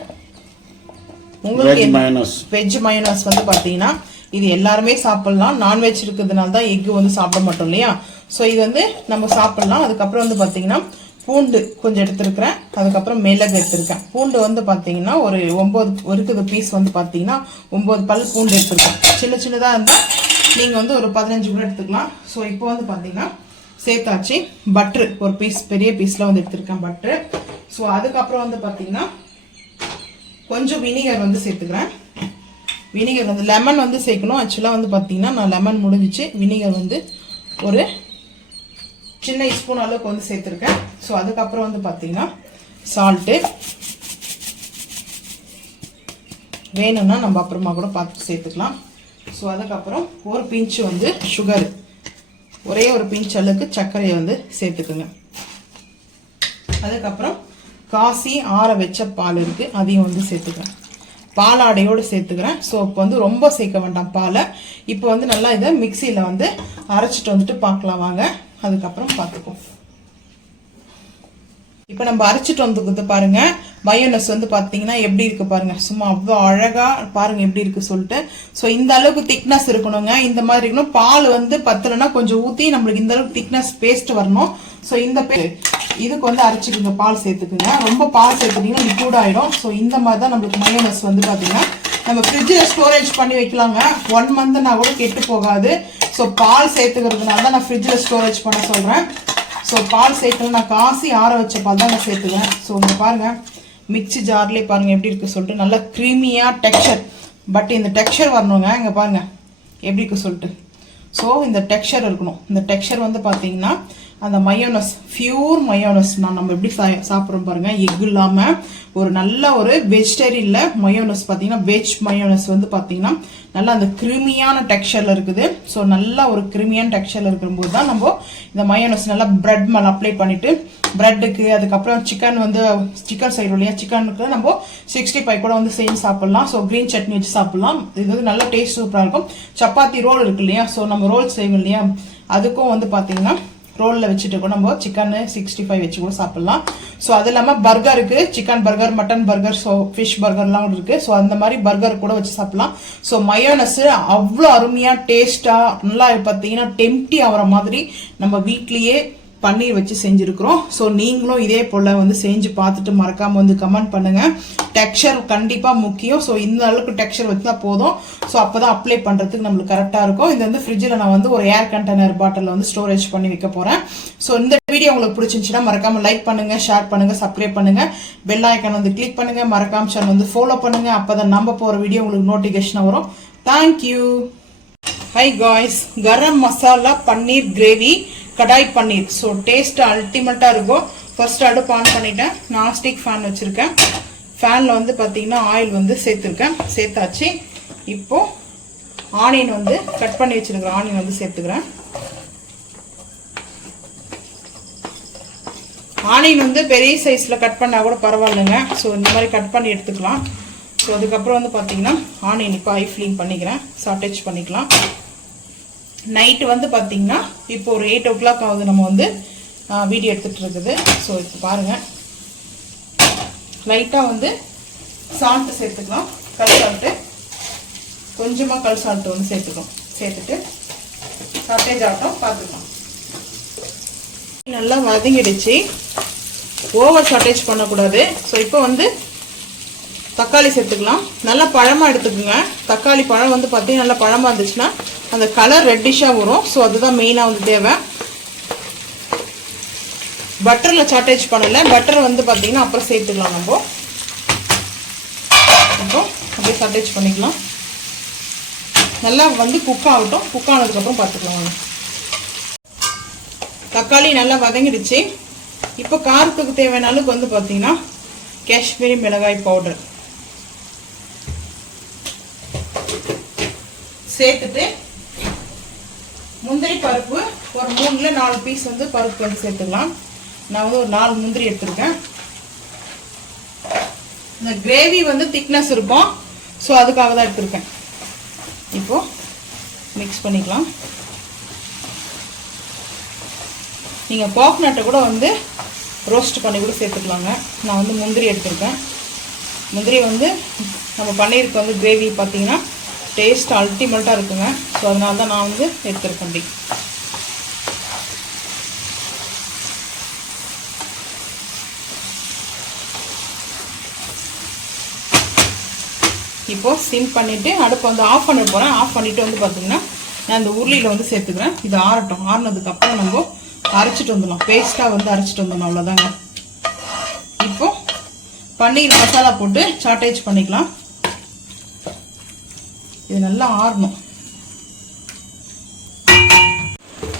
உங்களுக்கு வெஜ் மயோனஸ் வந்து பார்த்தீங்கன்னா இது எல்லாருமே சாப்பிட்லாம். நான்வெஜ் இருக்கிறதுனால தான் எக்கு வந்து சாப்பிட மாட்டோம் இல்லையா. ஸோ இது வந்து நம்ம சாப்பிட்லாம். அதுக்கப்புறம் வந்து பார்த்தீங்கன்னா பூண்டு கொஞ்சம் எடுத்துருக்கிறேன். அதுக்கப்புறம் மிளகு எடுத்திருக்கேன். பூண்டு வந்து பார்த்தீங்கன்னா ஒரு 9 இருக்குது பீஸ் வந்து பார்த்தீங்கன்னா 9 பல் பூண்டு எடுத்துருக்கேன். சின்னதாக இருந்தால் நீங்கள் வந்து ஒரு 15 கூட எடுத்துக்கலாம். ஸோ இப்போ வந்து பார்த்தீங்கன்னா சேர்த்தாச்சு. பட்ரு ஒரு பீஸ், பெரிய பீஸில் வந்து எடுத்துருக்கேன் பட்ரு. ஸோ அதுக்கப்புறம் வந்து பார்த்தீங்கன்னா கொஞ்சம் வினிகர் வந்து சேர்த்துக்கிறேன். வினிகர் வந்து லெமன் வந்து சேர்க்கணும். ஆக்சுவலாக வந்து பார்த்தீங்கன்னா நான் லெமன் முடிஞ்சிச்சு. வினிகர் வந்து ஒரு சின்ன ஸ்பூன் அளவுக்கு வந்து சேர்த்துருக்கேன். ஸோ அதுக்கப்புறம் வந்து பார்த்தீங்கன்னா சால்ட்டு வேணும்னா நம்ம அப்புறமா கூட பார்த்து சேர்த்துக்கலாம். ஸோ அதுக்கப்புறம் ஒரு பிஞ்ச் வந்து சுகர், ஒரே ஒரு பிஞ்ச் அளவுக்கு சர்க்கரையை வந்து சேர்த்துக்குங்க. அதுக்கப்புறம் காசி ஆற வச்ச பால் இருக்குது, அதையும் வந்து சேர்த்துக்கிறேன். பாலாடையோடு சேர்த்துக்கிறேன். ஸோ இப்போ வந்து ரொம்ப சேர்க்க வேண்டாம் பாலை. இப்போ வந்து நல்லா இதை மிக்சியில் வந்து அரைச்சிட்டு வந்துட்டு பார்க்கலாம் வாங்க. அதுக்கப்புறம் பார்த்துப்போம். இப்போ நம்ம அரைச்சிட்டு வந்துக்குது பாருங்க. மயோனஸ் வந்து பார்த்தீங்கன்னா எப்படி இருக்கு பாருங்க, சும்மா அவ்வளோ அழகா பாருங்க எப்படி இருக்கு சொல்லிட்டு. ஸோ இந்த அளவுக்கு திக்னஸ் இருக்கணுங்க, இந்த மாதிரி இருக்கணும். பால் வந்து பத்தலைன்னா கொஞ்சம் ஊற்றி நம்மளுக்கு இந்த அளவுக்கு திக்னஸ் பேஸ்ட் வரணும். ஸோ இந்த இதுக்கு வந்து அரைச்சிக்குங்க, பால் சேர்த்துக்குங்க. ரொம்ப பால் சேர்த்துட்டீங்கன்னா லிக்விட் ஆகிடும். ஸோ இந்த மாதிரி தான் நம்மளுக்கு மயோனஸ் வந்து பார்த்தீங்கன்னா நம்ம ஃப்ரிட்ஜில் ஸ்டோரேஜ் பண்ணி வைக்கலாங்க. 1 மந்த்னா கூட கெட்டு போகாது. ஸோ பால் சேர்த்துக்கிறதுனால தான் நான் ஃப்ரிட்ஜில் ஸ்டோரேஜ் பண்ண சொல்கிறேன். ஸோ பால் சேர்க்கல, நான் காசி ஆற வச்ச பால் தான் நான் சேர்த்துவேன். ஸோ இங்கே பாருங்கள், மிக்சி ஜார்லேயே பாருங்கள் எப்படி இருக்குது சொல்லிட்டு, நல்லா க்ரீமியாக டெக்ஸ்சர். பட் இந்த டெக்ஸ்சர் வரணுங்க, இங்கே பாருங்கள் எப்படி இருக்குது சொல்லிட்டு. ஸோ இந்த டெக்ஸ்சர் இருக்கணும். இந்த டெக்ஸ்சர் வந்து பார்த்தீங்கன்னா அந்த மயோனஸ், பியூர் மயோனஸ் நம்ம எப்படி சாப்பிட்றோம் பாருங்கள், எக் இல்லாமல் ஒரு நல்ல ஒரு வெஜிடேரியனில் மயோனஸ் பார்த்தீங்கன்னா, வெஜ் மயோனஸ் வந்து பார்த்தீங்கன்னா நல்லா அந்த கிருமியான டெக்ஸ்சரில் இருக்குது. ஸோ நல்லா ஒரு கிருமியான டெக்ஸ்சரில் இருக்கும்போது தான் நம்ம இந்த மயோனஸ் நல்லா பிரெட் மேலே அப்ளை பண்ணிவிட்டு பிரெட்டுக்கு, அதுக்கப்புறம் சிக்கன் வந்து சிக்கன் சைடு இல்லையா, சிக்கனுக்கு நம்ம 65 கூட வந்து செஞ்சு சாப்பிட்லாம். ஸோ க்ரீன் சட்னி வச்சு சாப்பிட்லாம். இது வந்து நல்ல டேஸ்ட் சூப்பராக இருக்கும். சப்பாத்தி ரோல் இருக்கு இல்லையா, ஸோ நம்ம ரோல் செய்வோம் இல்லையா, அதுக்கும் வந்து பார்த்தீங்கன்னா ரோலில் வச்சுட்டு கூட நம்ம சிக்கன் 65 வச்சு கூட சாப்பிட்லாம். ஸோ அது இல்லாமல் பர்கருக்கு chicken burger, mutton burger, so fish பர்கர்லாம் இருக்குது. ஸோ அந்த மாதிரி பர்கர் கூட வச்சு சாப்பிட்லாம். ஸோ மயோனஸ் அவ்வளோ அருமையாக டேஸ்ட்டாக நல்லா பார்த்தீங்கன்னா டெம்ப்டி ஆகிற மாதிரி நம்ம வீட்லேயே பன்னீர் வச்சு செஞ்சுருக்கிறோம். ஸோ நீங்களும் இதே போல் வந்து செஞ்சு பார்த்துட்டு மறக்காமல் வந்து கமெண்ட் பண்ணுங்கள். டெக்ஸ்சர் கண்டிப்பாக முக்கியம். ஸோ இந்த அளவுக்கு டெக்ஸ்சர் வச்சா போதும். ஸோ அப்போ தான் அப்ளை பண்ணுறதுக்கு நம்மளுக்கு கரெக்டாக இருக்கும். இது வந்து ஃப்ரிட்ஜில் நான் வந்து ஒரு ஏர் கண்டெய்னர் பாட்டிலில் வந்து ஸ்டோரேஜ் பண்ணி வைக்க போகிறேன். ஸோ இந்த வீடியோ உங்களுக்கு பிடிச்சிருந்துச்சுன்னா மறக்காமல் லைக் பண்ணுங்கள், ஷேர் பண்ணுங்கள், சப்ஸ்கிரைப் பண்ணுங்கள், பெல் ஐக்கான் வந்து கிளிக் பண்ணுங்கள், மறக்காம சேனல் வந்து ஃபாலோ பண்ணுங்கள். அப்போ தான் நம்ம போகிற வீடியோ உங்களுக்கு நோட்டிஃபிகேஷன் வரும். Thank you. High guys, garam masala பன்னீர் கிரேவி, கடாய் பன்னீர். ஸோ டேஸ்ட் அல்டிமேட்டாக இருக்கும். ஃபர்ஸ்ட் அடுப்பு ஆன் பண்ணிட்டேன். நான்ஸ்டிக் ஃபேன் வச்சுருக்கேன். ஃபேனில் வந்து பார்த்தீங்கன்னா ஆயில் வந்து சேர்த்தாச்சு. இப்போது ஆனியன் வந்து கட் பண்ணி வச்சுருக்கிறேன், ஆனியன் வந்து சேர்த்துக்கிறேன். ஆனியன் வந்து பெரிய சைஸில் கட் பண்ணால் கூட பரவாயில்லைங்க. ஸோ இந்த மாதிரி கட் பண்ணி எடுத்துக்கலாம். ஸோ அதுக்கப்புறம் வந்து பார்த்தீங்கன்னா ஆனியன் இப்போ ஹை ஃப்ளேம் பண்ணிக்கிறேன், சாட்டேஜ் பண்ணிக்கலாம். நைட்டு வந்து பார்த்தீங்கன்னா இப்போ ஒரு 8 o'clock ஆகுது, நம்ம வந்து வீடியோ எடுத்துகிட்டு இருக்குது. ஸோ இப்போ பாருங்கள், லைட்டாக வந்து சால்ட்டு சேர்த்துக்கலாம், கல் சால்ட்டு, கொஞ்சமாக கல் சால்ட்டு வந்து சேர்த்துக்கலாம். சேர்த்துட்டு சாட்டேஜ் ஆகட்டும், பார்த்துக்கலாம். நல்லா வதங்கிடுச்சு, ஓவர் சாட்டேஜ் பண்ணக்கூடாது. ஸோ இப்போ வந்து தக்காளி சேர்த்துக்கலாம். நல்லா பழமாக எடுத்துக்கோங்க. தக்காளி பழம் வந்து பார்த்தீங்கன்னா நல்லா பழமாக இருந்துச்சுன்னா அந்த கலர் ரெட்டிஷாக வரும். ஸோ அதுதான் மெயினாக வந்து தேவை. பட்டரில் சாட்டேஜ் பண்ணலை, பட்டர் வந்து பார்த்தீங்கன்னா அப்புறம் சேர்த்துக்கலாம். நம்ம அப்புறம் அப்படியே சாட்டேஜ் பண்ணிக்கலாம். நல்லா வந்து குக் ஆகட்டும். குக் ஆனதுக்கப்புறம் பார்த்துக்கலாம். தக்காளி நல்லா வதங்கிடுச்சு. இப்போ காரத்துக்கு தேவையான அளவுக்கு வந்து பார்த்தீங்கன்னா காஷ்மீரி மிளகாய் பவுடர் சேர்த்துட்டு, முந்திரி பருப்பு ஒரு 3 to 4 பீஸ் வந்து பருப்பு வந்து சேர்த்துக்கலாம். நான் வந்து ஒரு 4 முந்திரி எடுத்துருக்கேன். இந்த கிரேவி வந்து திக்னஸ் இருக்கும். ஸோ அதுக்காக தான் எடுத்துருக்கேன். இப்போ மிக்ஸ் பண்ணிக்கலாம். நீங்கள் கோகனட்டை கூட வந்து ரோஸ்ட் பண்ணி கூட சேர்த்துக்கலாங்க. நான் வந்து முந்திரி எடுத்துருக்கேன். முந்திரி வந்து நம்ம பன்னீருக்கு வந்து கிரேவி பார்த்தீங்கன்னா டேஸ்ட் அல்டிமேட்டாக இருக்குங்க. ஸோ அதனால தான் நான் வந்து எடுத்துருக்கேன். அப்படி இப்போது சிம் பண்ணிவிட்டு அடுப்பை வந்து ஆஃப் பண்ண போகிறேன். ஆஃப் பண்ணிவிட்டு வந்து பார்த்திங்கன்னா நான் இந்த உருளியில் வந்து சேர்த்துக்கிறேன். இது ஆறட்டும். ஆறினதுக்கப்புறம் நம்ம அரைச்சிட்டு வந்துடலாம். பேஸ்ட்டாக வந்து அரைச்சிட்டு வந்துடணும். அவ்வளோதாங்க. இப்போது பன்னீர் மசாலா போட்டு சாட்டேஜ் பண்ணிக்கலாம். இது நல்லா ஆறணும்.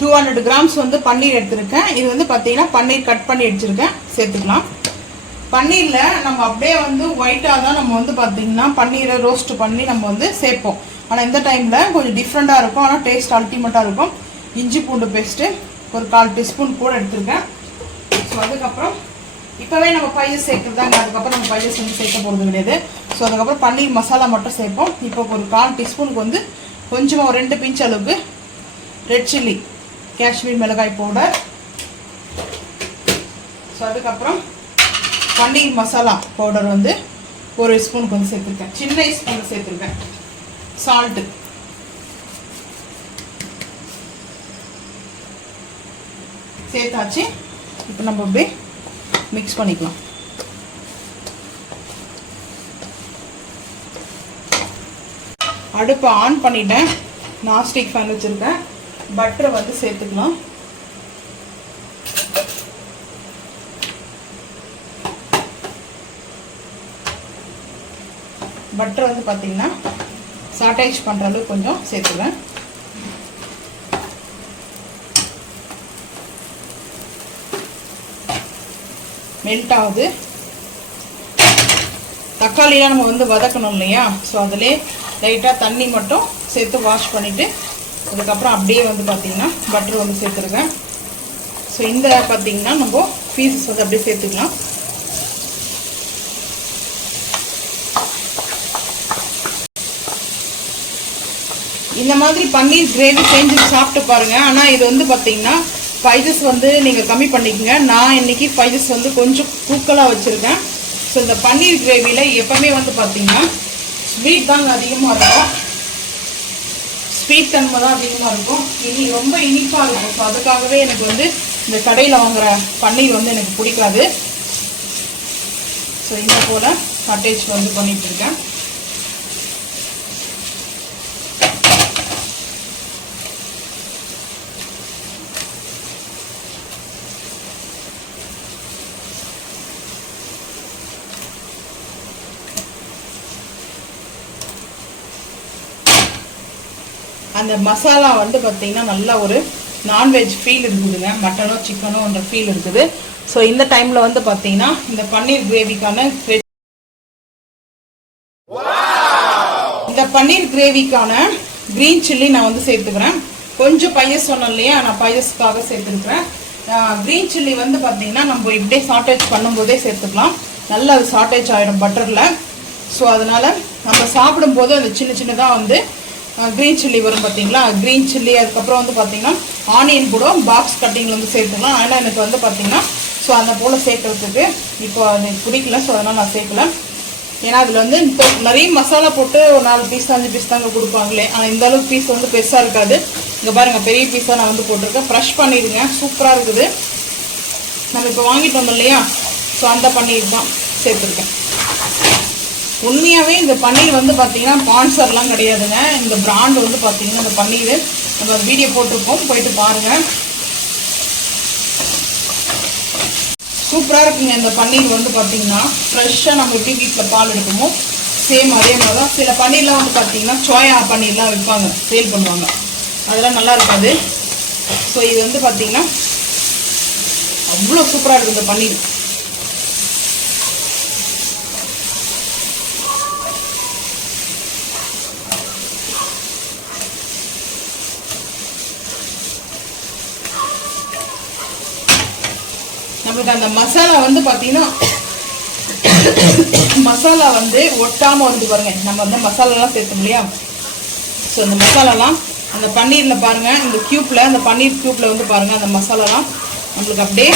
200 grams வந்து பன்னீர் எடுத்துருக்கேன். இது வந்து பார்த்தீங்கன்னா பன்னீர் கட் பண்ணி எடுத்துருக்கேன், சேர்த்துக்கலாம். பன்னீரில் நம்ம அப்படியே வந்து ஒயிட்டாக தான் நம்ம வந்து பார்த்தீங்கன்னா பன்னீரை ரோஸ்ட் பண்ணி நம்ம வந்து சேர்ப்போம். ஆனால் இந்த டைமில் கொஞ்சம் டிஃப்ரெண்ட்டாக இருக்கும், ஆனால் டேஸ்ட் அல்டிமேட்டாக இருக்கும். இஞ்சி பூண்டு பேஸ்ட்டு ஒரு 1/4 டீஸ்பூன் கூட எடுத்துருக்கேன். ஸோ அதுக்கப்புறம் இப்போவே நம்ம பையஸ் சேர்க்குறதாங்க, அதுக்கப்புறம் நம்ம பையஸ் வந்து சேர்க்க போகிறது கிடையாது. ஸோ அதுக்கப்புறம் பன்னீர் மசாலா மட்டும் சேர்ப்போம். இப்போ ஒரு 1/4 டீஸ்பூனுக்கு வந்து கொஞ்சமாக ஒரு 2 பிஞ்ச் அளவுக்கு ரெட் சில்லி காஷ்மீர் மிளகாய் பவுடர். ஸோ அதுக்கப்புறம் பன்னீர் மசாலா பவுடர் வந்து 1 ஸ்பூனுக்கு வந்து சேர்த்துருக்கேன், சின்ன ஸ்பூன் சேர்த்துருக்கேன். சால்ட்டு சேர்த்தாச்சு. இப்போ நம்ம அப்படியே மிக்ஸ் பண்ணிக்கலாம். அடுப்பை ஆன் பண்ணிட்டேன், நான்ஸ்டிக் ஃபேன் வச்சுருக்கேன். பட்டரை வந்து சேர்த்துக்கலாம். பட்டர் வந்து பார்த்தீங்கன்னா சாட்டேஜ் பண்ணுற அளவுக்கு கொஞ்சம் சேர்த்துக்கிறேன். மெல்ட் ஆகுது. தக்காளியெலாம் நம்ம வந்து வதக்கணும் இல்லையா, ஸோ அதிலே லைட்டாக தண்ணி மட்டும் சேர்த்து வாஷ் பண்ணிவிட்டு அதுக்கப்புறம் அப்படியே வந்து பார்த்திங்கன்னா பட்டர் வந்து சேர்த்துருக்கேன். ஸோ இந்த பார்த்திங்கன்னா நம்ம பீசஸ் வந்து அப்படியே சேர்த்துக்கலாம். இந்த மாதிரி பன்னீர் கிரேவி செஞ்சு சாப்பிட்டு பாருங்கள். ஆனால் இது வந்து பார்த்திங்கன்னா ஸ்பைசஸ் வந்து நீங்கள் கம்மி பண்ணிக்கோங்க. நான் இன்றைக்கி ஸ்பைசஸ் வந்து கொஞ்சம் தூக்கலாக வச்சுருக்கேன். ஸோ இந்த பன்னீர் கிரேவியில் எப்போவுமே வந்து பார்த்திங்கன்னா ஸ்வீட் தாங்க அதிகமாக இருக்கும், ஸ்வீட் தன்மை தான் அதிகமாக இருக்கும். ரொம்ப இனிப்பாக இருக்கும். ஸோ அதுக்காகவே எனக்கு வந்து இந்த கடையில் வாங்குகிற பன்னீர் வந்து எனக்கு பிடிக்காது. ஸோ இந்த போல் அட்டேச் வந்து பண்ணிகிட்ருக்கேன். அந்த மசாலா வந்து பார்த்திங்கன்னா நல்லா ஒரு நான்வெஜ் ஃபீல் இருக்குதுங்க, மட்டனோ சிக்கனோன்ற ஃபீல் இருக்குது. ஸோ இந்த டைமில் வந்து பார்த்திங்கன்னா இந்த பன்னீர் கிரேவிக்கான க்ரீன் சில்லி நான் வந்து சேர்த்துக்கிறேன். கொஞ்சம் பையஸ் சொன்னேன் இல்லையா, நான் பையஸ்க்காக சேர்த்துருக்குறேன். க்ரீன் சில்லி வந்து பார்த்திங்கன்னா நம்ம இப்படியே சாட்டேஜ் பண்ணும்போதே சேர்த்துக்கலாம். நல்லா அது சாட்டேஜ் ஆகிடும் பட்டரில். ஸோ அதனால் நம்ம சாப்பிடும்போது அந்த சின்ன சின்னதாக வந்து க்ரீன் சில்லி வரும் பார்த்தீங்களா, க்ரீன் சில்லி. அதுக்கப்புறம் வந்து பார்த்திங்கன்னா ஆனியன் கூட பாக்ஸ் கட்டிங்கில் வந்து சேர்த்துக்கலாம். ஆனால் எனக்கு வந்து பார்த்திங்கன்னா ஸோ அந்த போல் சேர்க்கறதுக்கு இப்போ அது பிடிக்கல. ஸோ அதனால் நான் சேர்க்கல. ஏன்னா அதில் வந்து நிறைய மசாலா போட்டு ஒரு 4 பீஸ் 5 பீஸ் தாங்க கொடுப்பாங்களே. ஆனால் இந்த அளவுக்கு பீஸ் வந்து பெருசாக இருக்காது. இங்கே பாருங்கள், பெரிய பீஸாக நான் வந்து போட்டிருக்கேன். ஃப்ரெஷ் பண்ணிடுங்க, சூப்பராக இருக்குது. நம்ம இப்போ வாங்கிட்டு வந்தோம் இல்லையா, ஸோ அந்த பன்னீர் தான் சேர்த்துருக்கேன். உண்மையாகவே இந்த பன்னீர் வந்து பார்த்திங்கன்னா ஸ்பான்சர்லாம் கிடையாதுங்க. இந்த பிராண்ட் வந்து பார்த்திங்கன்னா இந்த பன்னீர் நம்ம வீடியோ போட்டிருப்போம், போயிட்டு பாருங்கள். சூப்பராக இருக்குங்க. இந்த பன்னீர் வந்து பார்த்திங்கன்னா ஃப்ரெஷ்ஷாக நம்ம எப்படி வீட்டில் பால் எடுக்கணுமோ சேம் அதே மாதிரி தான். சில பன்னீர்லாம் வந்து பார்த்திங்கன்னா சோயா பன்னீர்லாம் விற்பாங்க, சேல் பண்ணுவாங்க, அதெல்லாம் நல்லா இருக்காது. ஸோ இது வந்து பார்த்திங்கன்னா அவ்வளோ சூப்பராக இருக்குது இந்த பன்னீர். நம்மளுக்கு அந்த மசாலா வந்து பார்த்தீங்கன்னா மசாலா வந்து ஒட்டாமல் வந்து பாருங்கள். நம்ம வந்து மசாலாலாம் சேர்த்தோம் இல்லையா, ஸோ அந்த மசாலாலாம் அந்த பன்னீரில் பாருங்கள், இந்த க்யூப்பில் அந்த பன்னீர் க்யூப்பில் வந்து பாருங்கள், அந்த மசாலாலாம் நம்மளுக்கு அப்படியே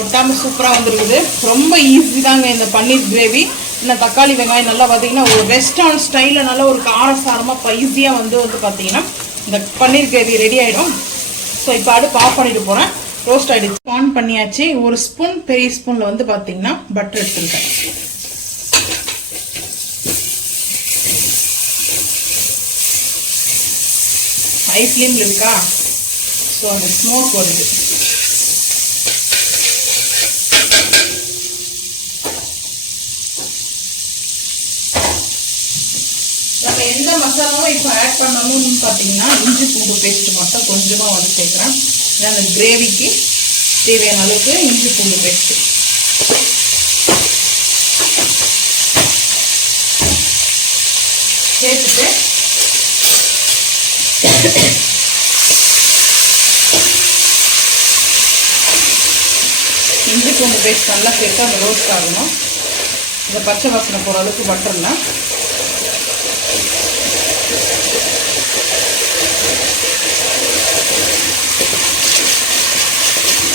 ஒட்டாமல் சூப்பராக வந்துருக்குது. ரொம்ப ஈஸி தாங்க இந்த பன்னீர் கிரேவி. இன்னும் தக்காளி வெங்காயம் நல்லா பார்த்தீங்கன்னா ஒரு ரெஸ்டாரண்ட் ஸ்டைலில் நல்லா ஒரு காரசாரமாக ஸ்பைஸியாக வந்து பார்த்தீங்கன்னா இந்த பன்னீர் கிரேவி ரெடி ஆகிடும். ஸோ இப்போ அடுப்பு ஆஃப் பண்ணிட்டு போகிறேன். ரோஸ்ட் ஆகிடுச்சு, ஆன் பண்ணியாச்சு. ஒரு ஸ்பூன் பெரிய ஸ்பூனில் வந்து பார்த்தீங்கன்னா பட்டர் எடுத்துருக்கேன். ஹை ஃப்ளேமில் இருக்கா, ஸோ அந்த ஸ்மோக் வருது. நம்ம எந்த மசாலாவும் இப்போ ஆட் பண்ணணும்னு பார்த்தீங்கன்னா இஞ்சி பூண்டு பேஸ்ட் மட்டும் கொஞ்சமாக வந்து சேர்க்குறேன். அந்த கிரேவிக்கு தேவையான அளவுக்கு இஞ்சி பூண்டு பேஸ்ட்டு சேர்த்துட்டு இஞ்சி பூண்டு பேஸ்ட் நல்லா சேர்த்து அந்த ரோஸ்ட் ஆகணும். இந்த பச்சை வாசனை போகிற அளவுக்கு பட்டரில்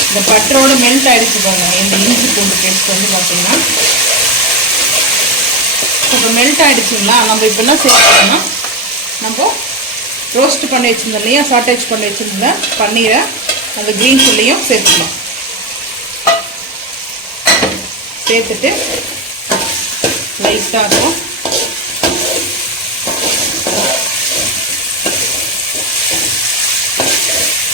இந்த பட்டரோட மெல்ட் ஆகிடுச்சு பாருங்க. இந்த இஞ்சி பூண்டு பேஸ்ட் வந்து பார்த்தீங்கன்னா இப்போ மெல்ட் ஆகிடுச்சுங்களா. நம்ம இப்போ என்ன சேர்க்கணும்னா நம்ம ரோஸ்ட் பண்ணி வச்சுருந்தோம் இல்லையா, சாட்டேஜ் பண்ணி வச்சுருந்த பன்னீரை அந்த க்ரீன் சில்லியும் சேர்த்துக்கலாம். சேர்த்துட்டு லைட்டாக இருக்கும்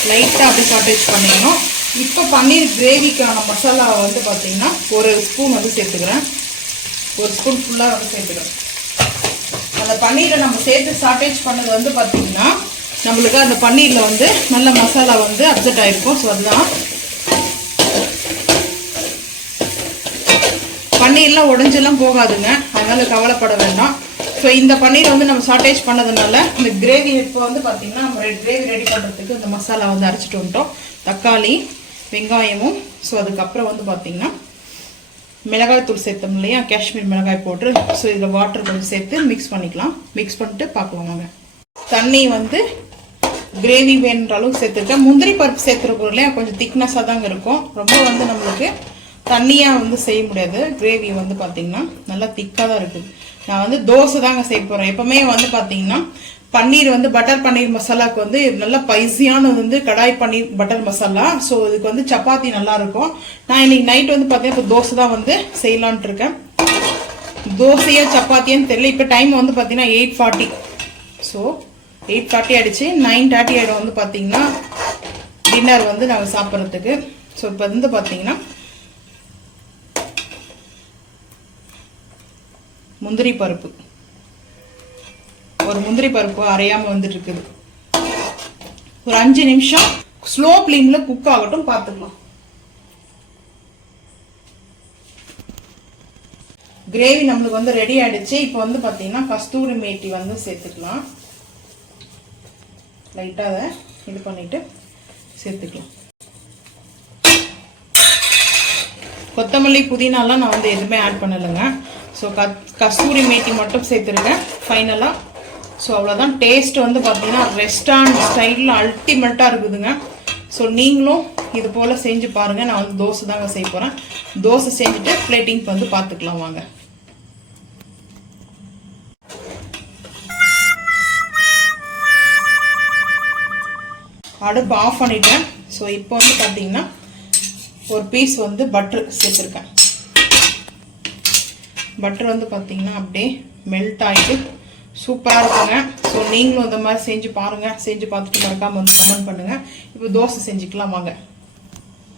லைட்டாக அப்படி சாட்டேஜ் பண்ணிக்கணும். இப்போ பன்னீர் கிரேவிக்கான மசாலா வந்து பார்த்தீங்கன்னா ஒரு ஸ்பூன் வந்து சேர்த்துக்கிறேன். ஒரு ஸ்பூன் ஃபுல்லாக வந்து சேர்த்துக்கிறேன். அந்த பன்னீரை நம்ம சேர்த்து சாட்டேஜ் பண்ணது வந்து பார்த்தீங்கன்னா நம்மளுக்கு அந்த பன்னீரில் வந்து நல்ல மசாலா வந்து அப்செட் ஆகிருக்கும். ஸோ அதுதான் பன்னீர்லாம் உடஞ்செல்லாம் போகாதுங்க, அதனால் கவலைப்பட வேண்டாம். ஸோ இந்த பன்னீர் வந்து நம்ம சாட்டேஜ் பண்ணதுனால இந்த கிரேவி இப்போ வந்து பார்த்தீங்கன்னா நம்ம கிரேவி ரெடி பண்ணுறதுக்கு இந்த மசாலா வந்து அரைச்சிட்டு வந்துட்டோம். தக்காளி, வெங்காயமும், ஸோ அதுக்கப்புறம் வந்து பார்த்தீங்கன்னா மிளகாய் தூள் சேர்த்தோம் இல்லையா, காஷ்மீர் மிளகாய் போட்டு, ஸோ இதில் வாட்டர் கொஞ்சம் சேர்த்து மிக்ஸ் பண்ணிக்கலாம். மிக்ஸ் பண்ணிட்டு பார்க்கலாம் வாங்க. தண்ணி வந்து கிரேவி வேணுன்ற அளவுக்கு சேர்த்துருக்கேன். முந்திரி பருப்பு சேர்த்துருக்கோம் இல்லையா, கொஞ்சம் திக்னஸாக தாங்க இருக்கும். ரொம்ப வந்து நம்மளுக்கு தண்ணியாக வந்து செய்ய முடியாது. கிரேவி வந்து பார்த்தீங்கன்னா நல்லா திக்காக தான் இருக்குது. நான் வந்து தோசை தாங்க செய்ய போகிறேன். எப்போவுமே வந்து பார்த்தீங்கன்னா பன்னீர் வந்து பட்டர் பன்னீர் மசாலாவுக்கு வந்து நல்லா பைசியான வந்து கடாய் பன்னீர் பட்டர் மசாலா. ஸோ இதுக்கு வந்து சப்பாத்தி நல்லா இருக்கும். நான் இன்னைக்கு நைட் வந்து பார்த்தீங்கன்னா இப்போ தோசை தான் வந்து செய்யலான்ட்டு இருக்கேன். தோசையா சப்பாத்தியான்னு தெரியல. இப்போ டைம் வந்து பார்த்தீங்கன்னா 8:40. ஸோ 8:40 ஆயிடுச்சு. 9:30 ஆகிடும் வந்து பார்த்தீங்கன்னா டின்னர் வந்து நாங்கள் சாப்பிட்றதுக்கு. ஸோ இப்போ வந்து பார்த்தீங்கன்னா முந்திரி பருப்பு, ஒரு முந்திரி பருப்பு அரையாம வந்துட்டு இருக்குது. ஒரு 5 நிமிஷம் ஸ்லோ ஃப்ளேம்ல குக் ஆகட்டும், பார்த்துக்கலாம். கிரேவி நம்மளுக்கு வந்து ரெடி ஆயிடுச்சு. இப்போ வந்து பார்த்தீங்கன்னா கஸ்தூரி மேத்தி வந்து சேர்த்துக்கலாம். லைட்டாக அதை இது பண்ணிட்டு சேர்த்துக்கலாம். கொத்தமல்லி, புதினாலாம் நான் வந்து எதுவுமே ஆட் பண்ணலைங்க. ஸோ கஸ்தூரி மேத்தி மட்டும் சேர்த்துருக்கேன் ஃபைனலாக. ஸோ அவ்வளோதான். டேஸ்ட் வந்து பார்த்தீங்கன்னா ரெஸ்டாரண்ட் ஸ்டைலில் அல்டிமேட்டாக இருக்குதுங்க. ஸோ நீங்களும் இது போல் செஞ்சு பாருங்கள். நான் வந்து தோசை தாங்க செய்ய போகிறேன். தோசை செஞ்சுட்டு பிளேட்டிங் வந்து பார்த்துக்கலாம் வாங்க. அடுப்பு ஆஃப் பண்ணிட்டேன். ஸோ இப்போ வந்து பார்த்தீங்கன்னா ஒரு பீஸ் வந்து பட்டர் சேர்த்துருக்கேன். பட்டர் வந்து பார்த்தீங்கன்னா அப்படியே மெல்ட் ஆகிட்டு சூப்பராக இருக்குங்க. ஸோ நீங்களும் இந்த மாதிரி செஞ்சு பாருங்கள். செஞ்சு பார்த்துட்டு மறக்காமல் வந்து கமெண்ட் பண்ணுங்கள். இப்போ தோசை செஞ்சுக்கலாம் வாங்க.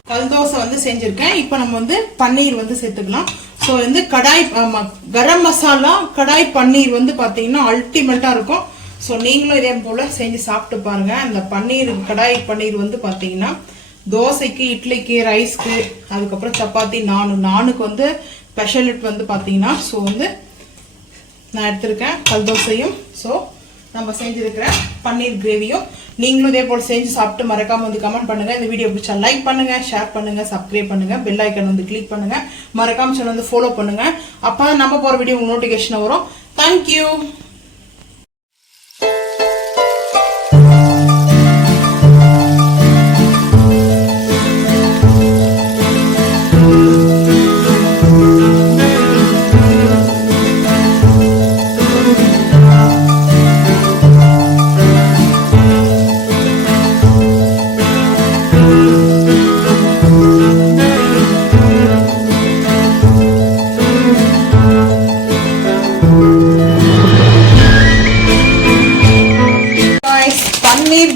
கல் தோசை வந்து செஞ்சுருக்கேன். இப்போ நம்ம வந்து பன்னீர் வந்து சேர்த்துக்கலாம். ஸோ வந்து கடாய் கரம் மசாலா கடாய் பன்னீர் வந்து பார்த்தீங்கன்னா அல்டிமேட்டாக இருக்கும். ஸோ நீங்களும் இதே போல் செஞ்சு சாப்பிட்டு பாருங்கள். அந்த பன்னீர் கடாய் பன்னீர் வந்து பார்த்தீங்கன்னா தோசைக்கு, இட்லிக்கு, ரைஸ்க்கு, அதுக்கப்புறம் சப்பாத்தி, நானுக்கு வந்து ஸ்பெஷலிட் வந்து பார்த்தீங்கன்னா ஸோ வந்து நான் எடுத்திருக்கேன் கல் தோசையும். ஸோ நம்ம செஞ்சுருக்கிற பன்னீர் கிரேவியும் நீங்களும் இதே போல் செஞ்சு சாப்பிட்டு மறக்காம வந்து கமெண்ட் பண்ணுங்க. இந்த வீடியோ பிடிச்சா லைக் பண்ணுங்க, ஷேர் பண்ணுங்க, சப்ஸ்கிரைப் பண்ணுங்க, பெல் ஐக்கன் வந்து கிளிக் பண்ணுங்க, மறக்காம சேனல் வந்து ஃபாலோ பண்ணுங்க. அப்போ நம்ம போகிற வீடியோ உங்களுக்கு நோட்டிஃபிகேஷன் வரும். தேங்க்யூ.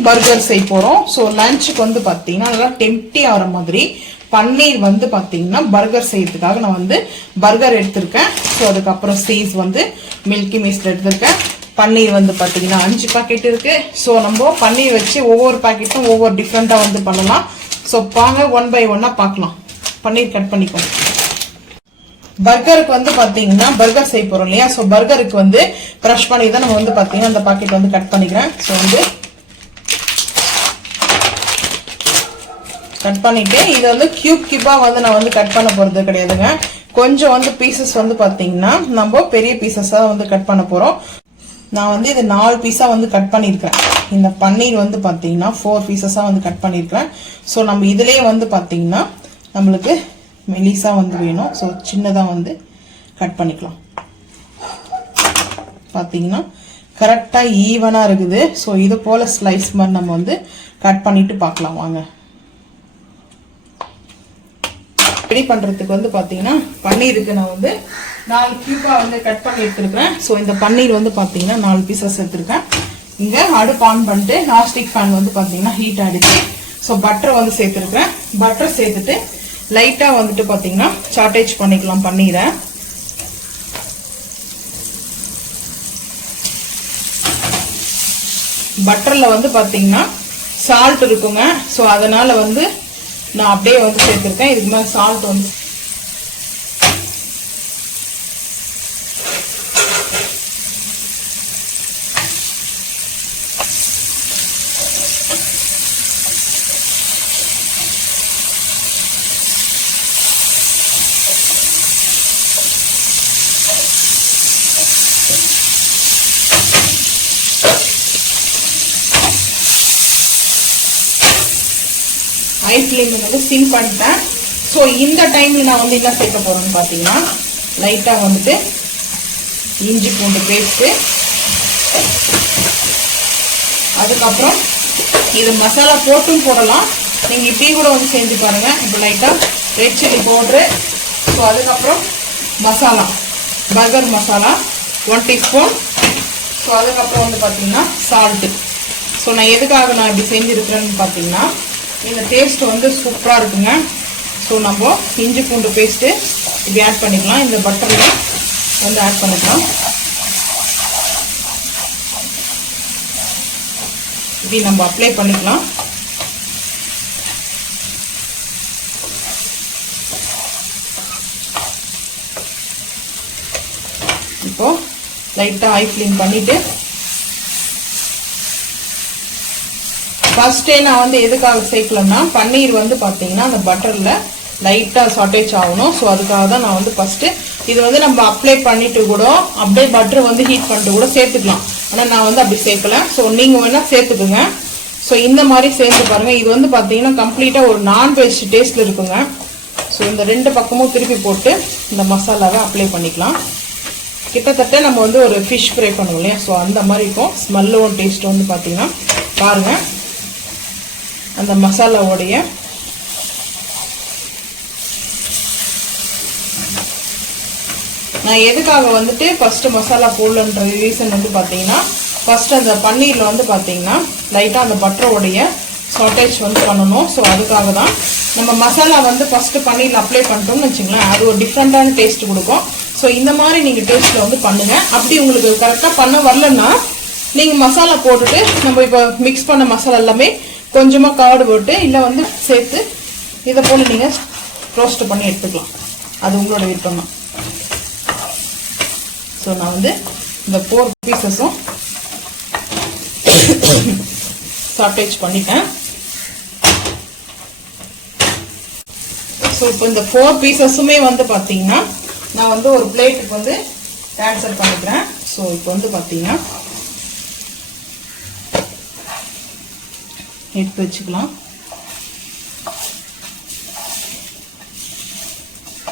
பர்கர் செய்ய போறோம். ஸோ லஞ்சுக்கு வந்து பார்த்தீங்கன்னா நல்லா டெம்ப்டி ஆகிற மாதிரி பன்னீர் வந்து பார்த்தீங்கன்னா பர்கர் செய்யறதுக்காக நான் வந்து பர்கர் எடுத்திருக்கேன். ஸோ அதுக்கப்புறம் சீஸ் வந்து மில்கி மிஸ்ட் எடுத்திருக்கேன். பன்னீர் வந்து பார்த்தீங்கன்னா 5 பாக்கெட் இருக்கு. ஸோ நம்ம பன்னீர் வச்சு ஒவ்வொரு பாக்கெட்டும் ஒவ்வொரு டிஃப்ரெண்டாக வந்து பண்ணலாம். ஸோ வாங்க 1 by 1 பார்க்கலாம். பன்னீர் கட் பண்ணிக்கோங்க. பர்கருக்கு வந்து பார்த்தீங்கன்னா பர்கர் செய்ய போறோம் இல்லையா, ஸோ பர்கருக்கு வந்து ப்ரஷ் பண்ணி தான் நம்ம வந்து பார்த்தீங்கன்னா அந்த பாக்கெட் வந்து கட் பண்ணிக்கிறேன். ஸோ வந்து கட் பண்ணிட்டு இதை வந்து கியூபா வந்து நான் வந்து கட் பண்ண போறது கிடையாதுங்க. கொஞ்சம் வந்து பீசஸ் வந்து பாத்தீங்கன்னா நம்ம பெரிய பீசஸா வந்து கட் பண்ண போறோம். நான் வந்து இது 4 பீஸா வந்து கட் பண்ணிருக்கேன். இந்த பன்னீர் வந்து பாத்தீங்கன்னா 4 பீசஸா வந்து கட் பண்ணிருக்கேன். ஸோ நம்ம இதுலயே வந்து பாத்தீங்கன்னா நம்மளுக்கு மெலிசா வந்து வேணும். ஸோ சின்னதா வந்து கட் பண்ணிக்கலாம். பாத்தீங்கன்னா கரெக்டா ஈவனா இருக்குது. ஸோ இது போல ஸ்லைஸ் மாதிரி நம்ம வந்து கட் பண்ணிட்டு பார்க்கலாம் வாங்க. ரெடி பண்றதுக்கு வந்து பாத்தீங்கன்னா பன்னீருக்கு நான் வந்து 4 கியூபா வந்து கட் பண்ணி எடுத்துருக்கேன். ஸோ இந்த பன்னீர் வந்து பாத்தீங்கன்னா 4 பீசஸ் எடுத்துருக்கேன். இங்க அடுப்பு ஆன் பண்ணிட்டு நான்ஸ்டிக் பேன் வந்து பாத்தீங்கன்னா ஹீட் ஆயிடுச்சு. ஸோ பட்டர் வந்து சேர்த்துருக்கேன். பட்டர் சேர்த்துட்டு லைட்டா வந்துட்டு பாத்தீங்கன்னா சாட்டேஜ் பண்ணிக்கலாம் பன்னீரை. பட்டர்ல வந்து பாத்தீங்கன்னா சால்ட் இருக்குங்க. ஸோ அதனால வந்து நான் அப்படியே வந்து சேர்த்துருக்கேன். இதுக்கு மேலே சால்ட் வந்து ஹை ஃப்ளேம்ல வந்து சிம் பண்ணிட்டேன். ஸோ இந்த டைம்ல நான் வந்து என்ன சேர்க்க போறேன்னு பார்த்தீங்கன்னா லைட்டா வந்துட்டு இஞ்சி பூண்டு பேஸ்ட்டு, அதுக்கப்புறம் இது மசாலா போட்டும் போடலாம், நீங்கள் இப்படி கூட வந்து செஞ்சு பாருங்க. இப்போ லைட்டா ரெட் சில்லி பவுட்ரு, ஸோ அதுக்கப்புறம் masala burger masala 1 teaspoon. So அதுக்கப்புறம் வந்து பார்த்தீங்கன்னா சால்ட்டு. ஸோ நான் எதுக்காக நான் இப்படி செஞ்சுருக்கிறேன்னு பார்த்தீங்கன்னா இந்த டேஸ்ட் வந்து சூப்பராக இருக்குங்க. ஸோ நம்ம இஞ்சி பூண்டு பேஸ்ட்டு இப்படி ஆட் பண்ணிக்கலாம். இந்த பட்டரில் வந்து ஆட் பண்ணிக்கலாம். இப்படி நம்ம அப்ளை பண்ணிக்கலாம். இப்போ லைட்டாக ஹை ஃப்ளேம் பண்ணிட்டு ஃபர்ஸ்டே நான் வந்து எதுக்காக சேர்க்கலன்னா பன்னீர் வந்து பார்த்தீங்கன்னா அந்த பட்டரில் லைட்டாக சாட்டேஜ் ஆகணும். ஸோ அதுக்காக தான் நான் வந்து ஃபர்ஸ்ட்டு இது வந்து நம்ம அப்ளை பண்ணிட்டு கூட அப்படியே பட்டர் வந்து ஹீட் பண்ணிட்டு கூட சேர்த்துக்கலாம். ஆனால் நான் வந்து அப்படி சேர்க்கல. ஸோ நீங்கள் வேணால் சேர்த்துக்குங்க. ஸோ இந்த மாதிரி சேர்த்து பாருங்கள். இது வந்து பார்த்தீங்கன்னா கம்ப்ளீட்டாக ஒரு நான்வெஜ் டேஸ்ட்டில் இருக்குங்க. ஸோ இந்த 2 பக்கமும் திருப்பி போட்டு இந்த மசாலாவை அப்ளை பண்ணிக்கலாம். கிட்டத்தட்ட நம்ம வந்து ஒரு ஃபிஷ் ஃப்ரை பண்ணுவோம் இல்லையா, ஸோ அந்த மாதிரி இருக்கும். ஸ்மெல்லும் டேஸ்ட் வந்து பார்த்தீங்கன்னா பாருங்கள் அந்த மசாலாவோடைய நான் எதுக்காக வந்துட்டு ஃபர்ஸ்ட் மசாலா போடலன்ற ரீசன் வந்து பார்த்தீங்கன்னா ஃபர்ஸ்ட் அந்த பன்னீரில் வந்து பார்த்தீங்கன்னா லைட்டாக அந்த பட்டரோடைய சாட்டேஜ் வந்து பண்ணணும். ஸோ அதுக்காக தான் நம்ம மசாலா வந்து ஃபர்ஸ்ட் பன்னீரில் அப்ளை பண்ணிட்டோம்னு வச்சுங்களேன், அது ஒரு டிஃப்ரெண்டான டேஸ்ட் கொடுக்கும். ஸோ இந்த மாதிரி நீங்கள் டேஸ்ட்டில் வந்து பண்ணுங்க. அப்படி உங்களுக்கு கரெக்டாக பண்ண வரலன்னா நீங்கள் மசாலா போட்டுட்டு நம்ம இப்போ மிக்ஸ் பண்ண மசாலா எல்லாமே கொஞ்சமாக காடு போட்டு இல்லை வந்து சேர்த்து இதை போல் நீங்கள் ரோஸ்ட் பண்ணி எடுத்துக்கலாம். அது உங்களோட விருப்பம் தான். ஸோ நான் வந்து இந்த 4 பீசஸும் சாட்டேஜ் பண்ணிட்டேன். ஸோ இப்போ இந்த 4 பீசஸுமே வந்து பார்த்தீங்கன்னா நான் வந்து ஒரு பிளேட்டுக்கு வந்து ட்ரான்ஸ்ஃபர் பண்ணிக்கிறேன். ஸோ இப்போ வந்து பார்த்தீங்கன்னா எடுத்து வச்சுக்கலாம்.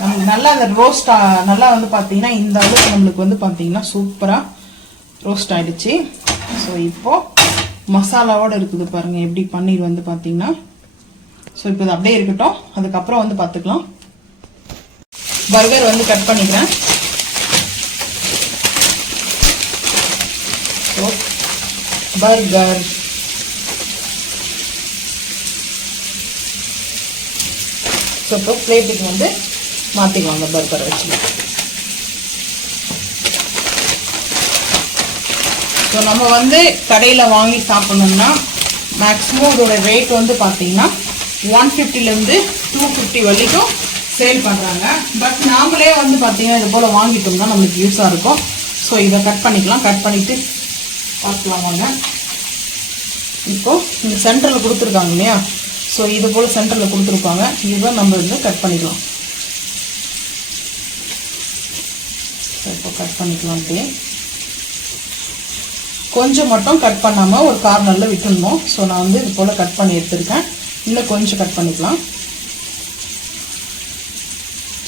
நம்மளுக்கு நல்லா அந்த ரோஸ்ட் நல்லா வந்து பார்த்தீங்கன்னா இந்த அளவுக்கு நம்மளுக்கு வந்து பார்த்தீங்கன்னா சூப்பராக ரோஸ்ட் ஆயிடுச்சு. ஸோ இப்போ மசாலாவோட இருக்குது பாருங்க எப்படி பன்னீர் வந்து பார்த்தீங்கன்னா. ஸோ இப்போ இது அப்படியே இருக்கட்டும், அதுக்கப்புறம் வந்து பார்த்துக்கலாம். பர்கர் வந்து கட் பண்ணிக்கிறேன். ஸோ பர்கர் ஸோ இப்போ பிளேட்டுக்கு வந்து மாற்றிக்குவாங்க பர்கரை வச்சு. ஸோ நம்ம வந்து கடையில் வாங்கி சாப்பிட்ணும்னா மேக்ஸிமம் இதோட ரேட் வந்து பார்த்தீங்கன்னா 150லேருந்து 250 வரைக்கும் சேல் பண்ணுறாங்க. பட் நாமளே வந்து பார்த்தீங்கன்னா இது போல் வாங்கிட்டோம்னா நம்மளுக்கு யூஸாக இருக்கும். ஸோ இதை கட் பண்ணிக்கலாம். கட் பண்ணிவிட்டு பார்க்கலாம் வாங்க. இப்போ இந்த சென்டரில் கொடுத்துருக்காங்க இல்லையா, ஸோ இது போல் சென்டரில் கொடுத்துருப்பாங்க. இதுதான் நம்ம வந்து கட் பண்ணிக்கலாம். இப்போ கட் பண்ணிக்கலாம். அப்படியே கொஞ்சம் மட்டும் கட் பண்ணாமல் ஒரு கார்னரில் விட்டுடணும். ஸோ நான் வந்து இது போல் கட் பண்ணி எடுத்துருக்கேன். இன்னும் கொஞ்சம் கட் பண்ணிக்கலாம்.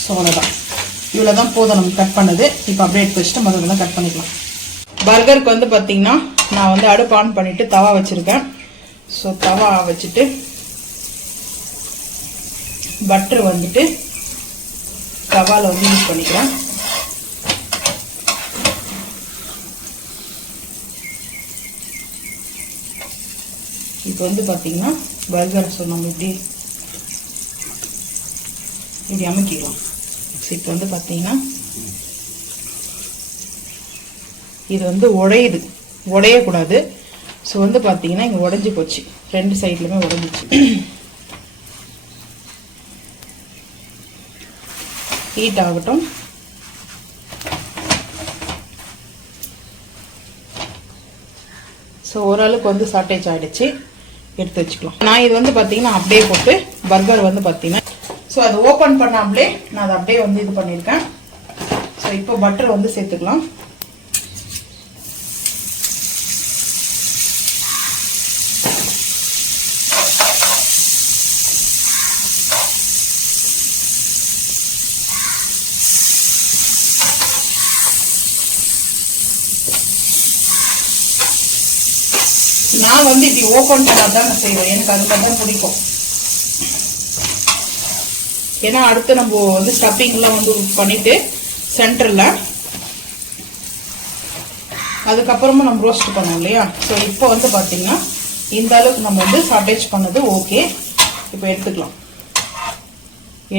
ஸோ அவ்வளோதான், இவ்வளோ தான் போதும் நம்ம கட் பண்ணது. இப்போ அப்படியே எடுத்து வச்சுட்டு மற்றதெல்லாம் கட் பண்ணிக்கலாம். பர்கருக்கு வந்து பார்த்திங்கன்னா நான் வந்து அடுப்பு ஆன் பண்ணிவிட்டு தவா வச்சுருக்கேன். ஸோ தவா வச்சுட்டு பட்டர் வந்துட்டு தவாவில் வந்து யூஸ் பண்ணிக்கிறேன். இப்போ வந்து பார்த்திங்கன்னா பர்கர் ஸோ நம்ம இப்படி அமைக்கிக்கலாம். ஸோ இப்போ வந்து பார்த்திங்கன்னா இது வந்து உடையக்கூடாது. ஸோ வந்து பார்த்தீங்கன்னா இங்கே உடஞ்சி போச்சு, ரெண்டு சைட்லையுமே உடஞ்சிச்சு. ஹீட் ஆகட்டும். ஸோ ஓரளவுக்கு வந்து சாட்டேஜ் ஆகிடுச்சு, எடுத்து வச்சுக்கலாம். நான் இது வந்து பார்த்தீங்கன்னா அப்படியே போட்டு பர்கர் வந்து பார்த்தீங்கன்னா ஸோ அதை ஓப்பன் பண்ணாமலே நான் அதை அப்படியே வந்து இது பண்ணியிருக்கேன். ஸோ இப்போ பட்டர் வந்து சேர்த்துக்கலாம். நான் வந்து இப்படி ஓப்பன் பண்ணாதான் நான் செய்வேன், எனக்கு அது மாதிரி தான் பிடிக்கும். ஏன்னா அடுத்து நம்ம வந்து ஸ்டப்பிங்லாம் வந்து பண்ணிட்டு சென்டரில் அதுக்கப்புறமா நம்ம ரோஸ்ட் பண்ணோம் இல்லையா. ஸோ இப்போ வந்து பார்த்தீங்கன்னா இந்த அளவுக்கு நம்ம வந்து சாட்டேஜ் பண்ணது ஓகே. இப்போ எடுத்துக்கலாம்.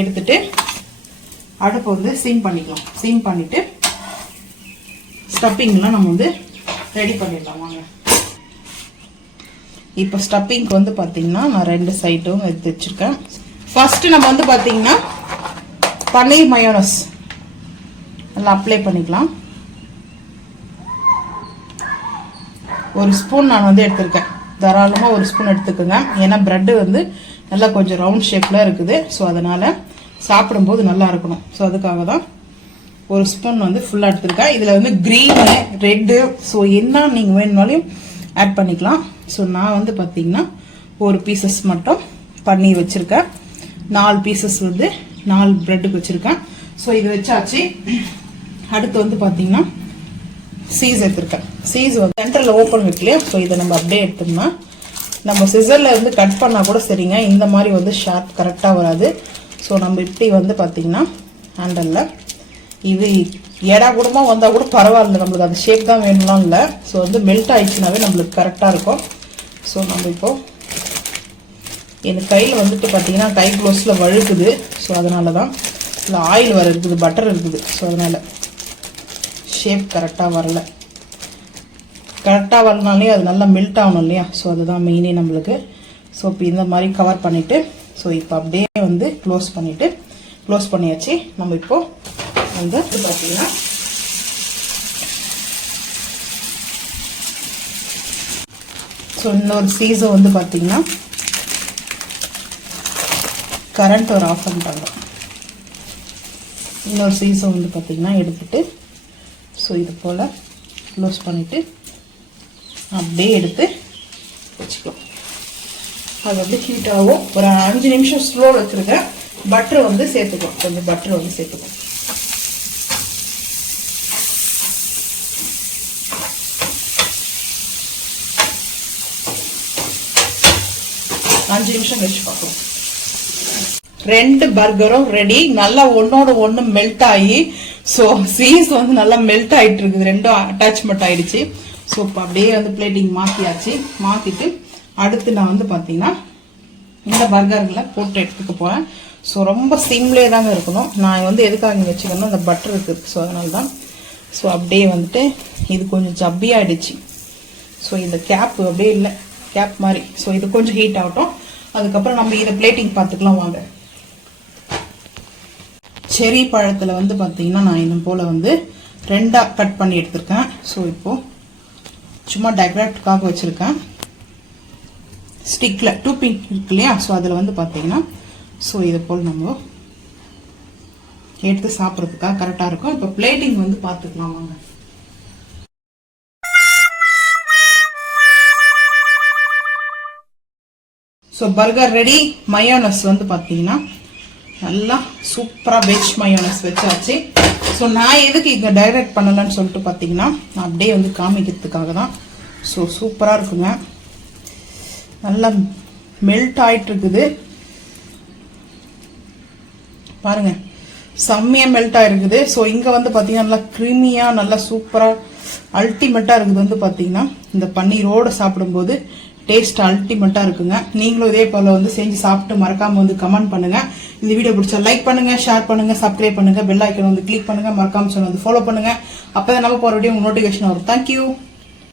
எடுத்துட்டு அடுப்பு வந்து சிம் பண்ணிக்கலாம். சிம் பண்ணிட்டு ஸ்டப்பிங்லாம் நம்ம வந்து ரெடி பண்ணிடலாம் வாங்க. இப்போ ஸ்டப்பிங்க்கு வந்து பார்த்தீங்கன்னா நான் ரெண்டு சைடும் எடுத்து வச்சுருக்கேன். ஃபஸ்ட்டு நம்ம வந்து பார்த்தீங்கன்னா பன்னீர் மயோனஸ் நல்லா அப்ளை பண்ணிக்கலாம். ஒரு ஸ்பூன் நான் வந்து எடுத்துருக்கேன், தாராளமாக ஒரு ஸ்பூன் எடுத்துக்கோங்க. ஏன்னா ப்ரெட்டு வந்து நல்லா கொஞ்சம் ரவுண்ட் ஷேப்பில் இருக்குது. ஸோ அதனால் சாப்பிடும்போது நல்லா இருக்கணும். ஸோ அதுக்காக தான் ஒரு ஸ்பூன் வந்து ஃபுல்லாக எடுத்துருக்கேன். இதில் வந்து க்ரீனு ரெட்டு ஸோ என்ன நீங்கள் வேணுனாலும் ஆட் பண்ணிக்கலாம். ஸோ நான் வந்து பார்த்தீங்கன்னா ஒரு பீசஸ் மட்டும் பன்னீர் வச்சுருக்கேன், 4 பீசஸ் வந்து 4 ப்ரெட்டுக்கு வச்சுருக்கேன். ஸோ இது வச்சாச்சு. அடுத்து வந்து பார்த்தீங்கன்னா சீஸ் எடுத்துருக்கேன். சீஸ் வந்து சென்டரில் ஓப்பன் வைக்கலையே. ஸோ இதை நம்ம அப்படியே எடுத்தோம்னா நம்ம சிசரில் வந்து கட் பண்ணால் கூட சரிங்க, இந்த மாதிரி வந்து ஷார்ப் கரெக்டாக வராது. ஸோ நம்ம இப்படி வந்து பார்த்தீங்கன்னா ஹேண்டலில் இது எடா கூடமாக வந்தால் கூட பரவாயில்ல, நம்மளுக்கு அந்த ஷேப் தான் வேணும்லாம் இல்லை. ஸோ வந்து மெல்ட் ஆயிடுச்சுனாவே நம்மளுக்கு கரெக்டாக இருக்கும். ஸோ நம்ம இப்போது எனக்கு கையில் வந்துட்டு பார்த்தீங்கன்னா கை க்ளோஸில் வழுக்குது. ஸோ அதனால தான் இல்லை ஆயில் வர இருக்குது, பட்டர் இருக்குது. ஸோ அதனால் ஷேப் கரெக்டாக வரல. கரெக்டாக வரனாலே அது நல்லா மெல்ட் ஆகணும் இல்லையா. ஸோ அதுதான் மெயினே நம்மளுக்கு. ஸோ இப்போ இந்த மாதிரி கவர் பண்ணிவிட்டு ஸோ இப்போ அப்படியே வந்து க்ளோஸ் பண்ணியாச்சு. நம்ம இப்போது வந்து பார்த்தீங்கன்னா ஸோ இன்னொரு சீஸை வந்து பார்த்தீங்கன்னா கரண்ட் ஒரு ஆஃப் பண்ணிட்டாங்க. இன்னொரு சீஸை வந்து பார்த்தீங்கன்னா எடுத்துட்டு ஸோ இது போல் க்ளோஸ் பண்ணிவிட்டு அப்படியே எடுத்து வச்சுக்கலாம். அது வந்து ஹீட் ஆகும். ஒரு 5 நிமிஷம் ஸ்லோவில் வச்சுருக்கேன். பட்டர் வந்து சேர்த்துக்கலாம், கொஞ்சம் பட்டர் வந்து சேர்த்துக்கலாம். அஞ்சு நிமிஷம் கழிச்சு பார்க்கலாம். 2 பர்கரும் ரெடி. நல்லா ஒன்னோட ஒன்று மெல்ட் ஆகி ஸோ சீஸ் வந்து நல்லா மெல்ட் ஆகிட்டு இருக்குது, ரெண்டும் அட்டாச்மெண்ட் ஆயிடுச்சு. ஸோ இப்போ அப்படியே வந்து பிளேட்டிங் மாற்றியாச்சு. மாற்றிட்டு அடுத்து நான் வந்து பார்த்தீங்கன்னா இந்த பர்கர்களை போட்டு எடுத்துக்க போகிறேன். ஸோ ரொம்ப சிம்லே தாங்க இருக்கணும். நான் வந்து எதுக்காக இங்கே வச்சுக்கணும், அந்த பட்டர் இருக்குது. ஸோ அதனால தான். ஸோ அப்படியே வந்துட்டு இது கொஞ்சம் ஜப்பியாகிடுச்சு. ஸோ இந்த கேப் அப்படியே இல்லை, கேப் மாதிரி. ஸோ இது கொஞ்சம் ஹீட் ஆகட்டும், அதுக்கப்புறம் நம்ம இதை பிளேட்டிங் பார்த்துக்கலாம் வாங்க. செரி பழத்தில் வந்து பார்த்தீங்கன்னா நான் இன்னும் போல் வந்து 2ஆக கட் பண்ணி எடுத்திருக்கேன். ஸோ இப்போது சும்மா டெக்கரேட்டுக்காக வச்சுருக்கேன். ஸ்டிக்கில் 2 பின் இருக்கு இல்லையா, ஸோ அதில் வந்து பார்த்தீங்கன்னா ஸோ இதை போல் நம்ம எடுத்து சாப்பிட்றதுக்காக கரெக்டாக இருக்கும். இப்போ பிளேட்டிங் வந்து பார்த்துக்கலாம் வாங்க. So burger ready. மயோனஸ் வந்து பார்த்தீங்கன்னா நல்லா சூப்பராக வெஜ் மயோனஸ் வச்சாச்சு. ஸோ நான் எதுக்கு இங்கே டைரக்ட் பண்ணலன்னு சொல்லிட்டு பார்த்தீங்கன்னா நான் அப்படியே வந்து காமிக்கிறதுக்காக தான். ஸோ சூப்பராக இருக்குங்க, நல்லா மெல்ட் ஆகிட்டு இருக்குது பாருங்க, செம்மையாக மெல்ட் ஆகிருக்குது. ஸோ இங்கே வந்து பார்த்தீங்கன்னா நல்லா க்ரீமியாக நல்லா சூப்பராக அல்டிமேட்டாக இருக்குது. வந்து பார்த்தீங்கன்னா இந்த பன்னீரோடு சாப்பிடும்போது டேஸ்ட் அல்டிமேட்டாக இருக்குங்க. நீங்களும் இதே போல் வந்து செஞ்சு சாப்பிட்டு மறக்காமல் வந்து கமெண்ட் பண்ணுங்கள். இந்த வீடியோ பிடிச்சா லைக் பண்ணுங்கள், ஷேர் பண்ணுங்கள், சப்ஸ்கிரைப் பண்ணுங்கள், பெல் ஐக்கன் வந்து கிளிக் பண்ணுங்கள், மறக்காமல் சொன்ன வந்து ஃபாலோ பண்ணுங்கள். அப்போ தான் நம்ம போகிற வீடியோ உங்களுக்கு நோட்டிஃபிகேஷன் வரும். தேங்க்யூ.